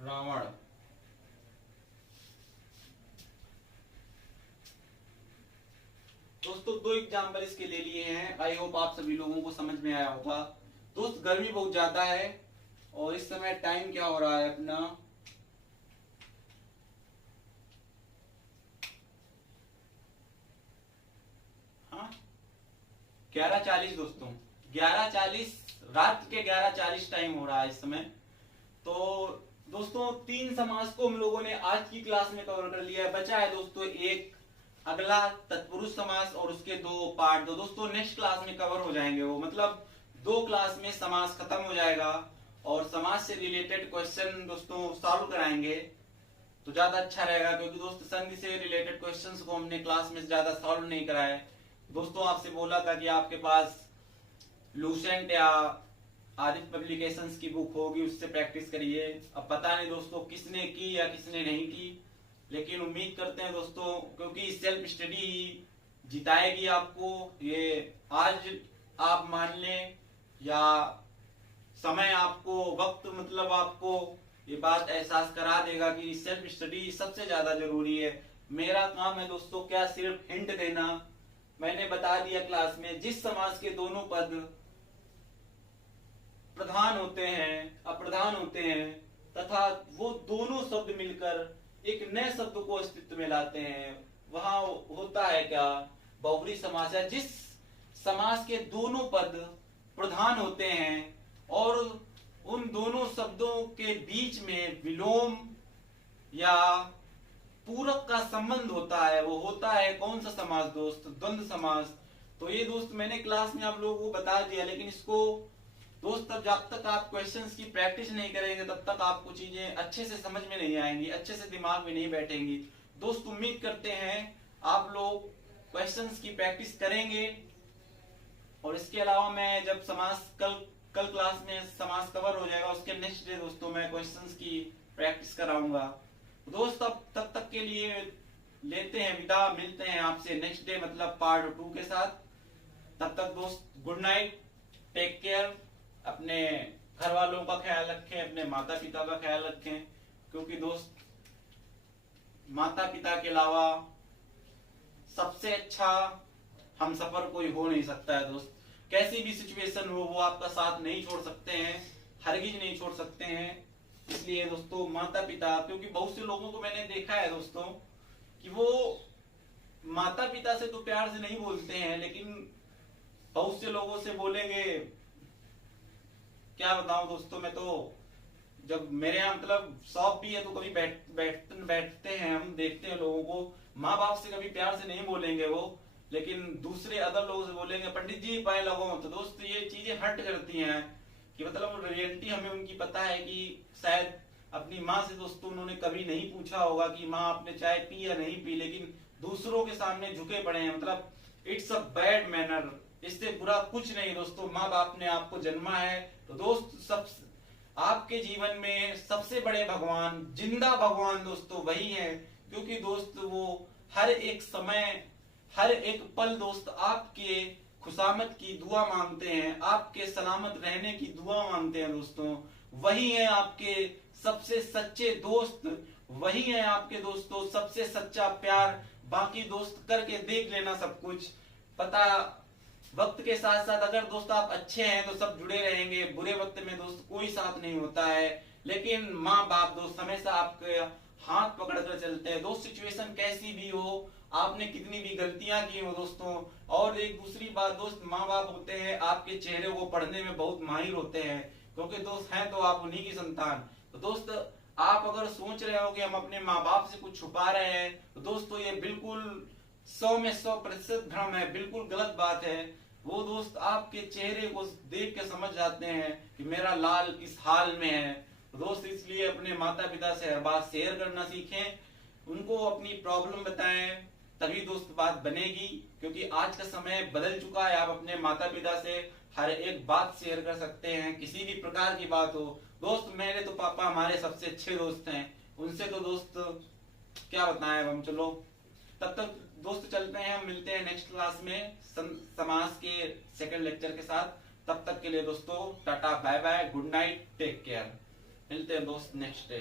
रावण। दोस्तों 2 एग्जाम्पल इसके ले लिए हैं। आई होप आप सभी लोगों को समझ में आया होगा। दोस्त गर्मी बहुत ज्यादा है और इस समय टाइम क्या हो रहा है अपना? हाँ 11:40 दोस्तों, 11:40 रात के 11:40 टाइम हो रहा है इस समय। तो दोस्तों 3 समास को हम लोगों ने आज की क्लास में कवर कर लिया है। बचा है दोस्तों एक अगला तत्पुरुष समास और उसके 2 पार्ट। तो दोस्तों नेक्स्ट क्लास में कवर हो जाएंगे वो, मतलब 2 क्लास में समास खत्म हो जाएगा और समास से रिलेटेड क्वेश्चन दोस्तों सॉल्व कराएंगे तो ज्यादा अच्छा रहेगा। क्योंकि दोस्त संधि से रिलेटेड क्वेश्चंस को हमने क्लास में ज्यादा सॉल्व नहीं कराए। दोस्तों आपसे बोला था कि आपके पास लूसेंट या आदित्य पब्लिकेशंस की बुक होगी, उससे प्रैक्टिस करिए। अब पता नहीं दोस्तों किसने की या किसने नहीं की, लेकिन उम्मीद करते हैं दोस्तों, क्योंकि सेल्फ स्टडी ही जिताएगी आपको। ये आज आप मान लें या समय आपको, वक्त मतलब आपको ये बात एहसास करा देगा कि सेल्फ स्टडी सबसे ज्यादा जरूरी है। मेरा काम है दोस्तों क्या, सिर्फ हिंट देना। मैंने बता दिया क्लास में, जिस समास के दोनों पद प्रधान होते हैं, अप्रधान होते हैं तथा वो दोनों शब्द मिलकर एक नए शब्द को अस्तित्व में लाते हैं, वहां होता है क्या? बहुब्री समास है। जिस समास के दोनों पद प्रधान होते हैं और उन दोनों शब्दों के बीच में विलोम या पूरक का संबंध होता है, वो होता है कौन सा समास दोस्त? द्वंद्व समास। तो ये दोस्त मैंने क्लास में आप लोगों को बता दिया, लेकिन इसको दोस्त तब जब तक आप क्वेश्चंस की प्रैक्टिस नहीं करेंगे तब तक आपको चीजें अच्छे से समझ में नहीं आएंगी, अच्छे से दिमाग में नहीं बैठेंगी। दोस्त उम्मीद करते हैं आप लोग क्वेश्चंस की प्रैक्टिस करेंगे। और इसके अलावा मैं जब समास कल क्लास में समास कवर हो जाएगा, उसके नेक्स्ट डे दोस्तों मैं क्वेश्चंस की प्रैक्टिस कराऊंगा। दोस्त अब तब तक के लिए लेते हैं विदा, मिलते हैं आपसे नेक्स्ट डे मतलब पार्ट 2 के साथ। तब तक दोस्त गुड नाइट, टेक केयर। अपने घर वालों का ख्याल रखें, अपने माता पिता का ख्याल रखें, क्योंकि दोस्त माता पिता के अलावा सबसे अच्छा हम सफर कोई हो नहीं सकता है दोस्त। कैसी भी सिचुएशन हो वो आपका साथ नहीं छोड़ सकते हैं, हरगिज नहीं छोड़ सकते हैं। इसलिए दोस्तों माता पिता, क्योंकि बहुत से लोगों को मैंने देखा है दोस्तों कि वो माता पिता से तो प्यार से नहीं बोलते हैं, लेकिन बहुत से लोगों से बोलेंगे। क्या बताऊं दोस्तों, मैं तो जब मेरे यहाँ मतलब शॉप भी है तो कभी बैठते हैं, हम देखते हैं लोगों को, माँ बाप से कभी प्यार से नहीं बोलेंगे वो, लेकिन दूसरे अदर लोगों से बोलेंगे पंडित जी पाए लगो। तो दोस्त ये चीजें हर्ट करती हैं कि मतलब रियलिटी हमें उनकी पता है कि शायद अपनी माँ से दोस्तों उन्होंने कभी नहीं पूछा होगा कि माँ आपने चाय पी या नहीं पी, लेकिन दूसरों के सामने झुके पड़े हैं। मतलब इट्स अ बैड मैनर, इससे बुरा कुछ नहीं दोस्तों। माँ बाप ने आपको जन्मा है तो दोस्त सब आपके जीवन में सबसे बड़े भगवान, जिंदा भगवान दोस्तों वही है। क्योंकि दोस्त वो हर एक समय, हर एक पल दोस्त आपके खुशामद की दुआ मांगते हैं, आपके सलामत रहने की दुआ मांगते हैं दोस्तों। वही है आपके सबसे सच्चे दोस्त, वही है आपके दोस्तों सबसे सच्चा प्यार। बाकी दोस्त करके देख लेना सब कुछ पता। वक्त के साथ साथ अगर दोस्त आप अच्छे हैं तो सब जुड़े रहेंगे, बुरे वक्त में दोस्त कोई साथ नहीं होता है। लेकिन माँ बाप दोस्त हमेशा आपके हाथ पकड़ कर चलते हैं दोस्त, सिचुएशन कैसी भी हो, आपने कितनी भी गलतियां की हो दोस्तों। और एक दूसरी बात दोस्त, माँ बाप होते हैं आपके चेहरे को पढ़ने में बहुत माहिर होते हैं, क्योंकि दोस्त हैं तो आप उन्हीं की संतान। तो दोस्त आप अगर सोच रहे हो कि हम अपने माँ बाप से कुछ छुपा रहे हैं तो दोस्तों ये बिल्कुल 100 में 100% भ्रम है, बिल्कुल गलत बात है। वो दोस्त आपके चेहरे को देख के समझ जाते हैं कि मेरा लाल इस हाल में है। तो दोस्त इसलिए अपने माता पिता से हर बात शेयर करना सीखें, उनको अपनी प्रॉब्लम बताएं, तभी दोस्त बात बनेगी। क्योंकि आज का समय बदल चुका है, आप अपने माता पिता से हर एक बात शेयर कर सकते हैं, किसी भी प्रकार की बात हो। दोस्त मेरे तो पापा हमारे सबसे अच्छे दोस्त हैं, उनसे तो दोस्त क्या बताएं हम। चलो तब तक दोस्त चलते हैं, हम मिलते हैं नेक्स्ट क्लास में समाज के सेकंड लेक्चर के साथ। तब तक के लिए दोस्तों ta-ta bye bye, good night, take care. मिलते हैं दोस्त नेक्स्ट डे।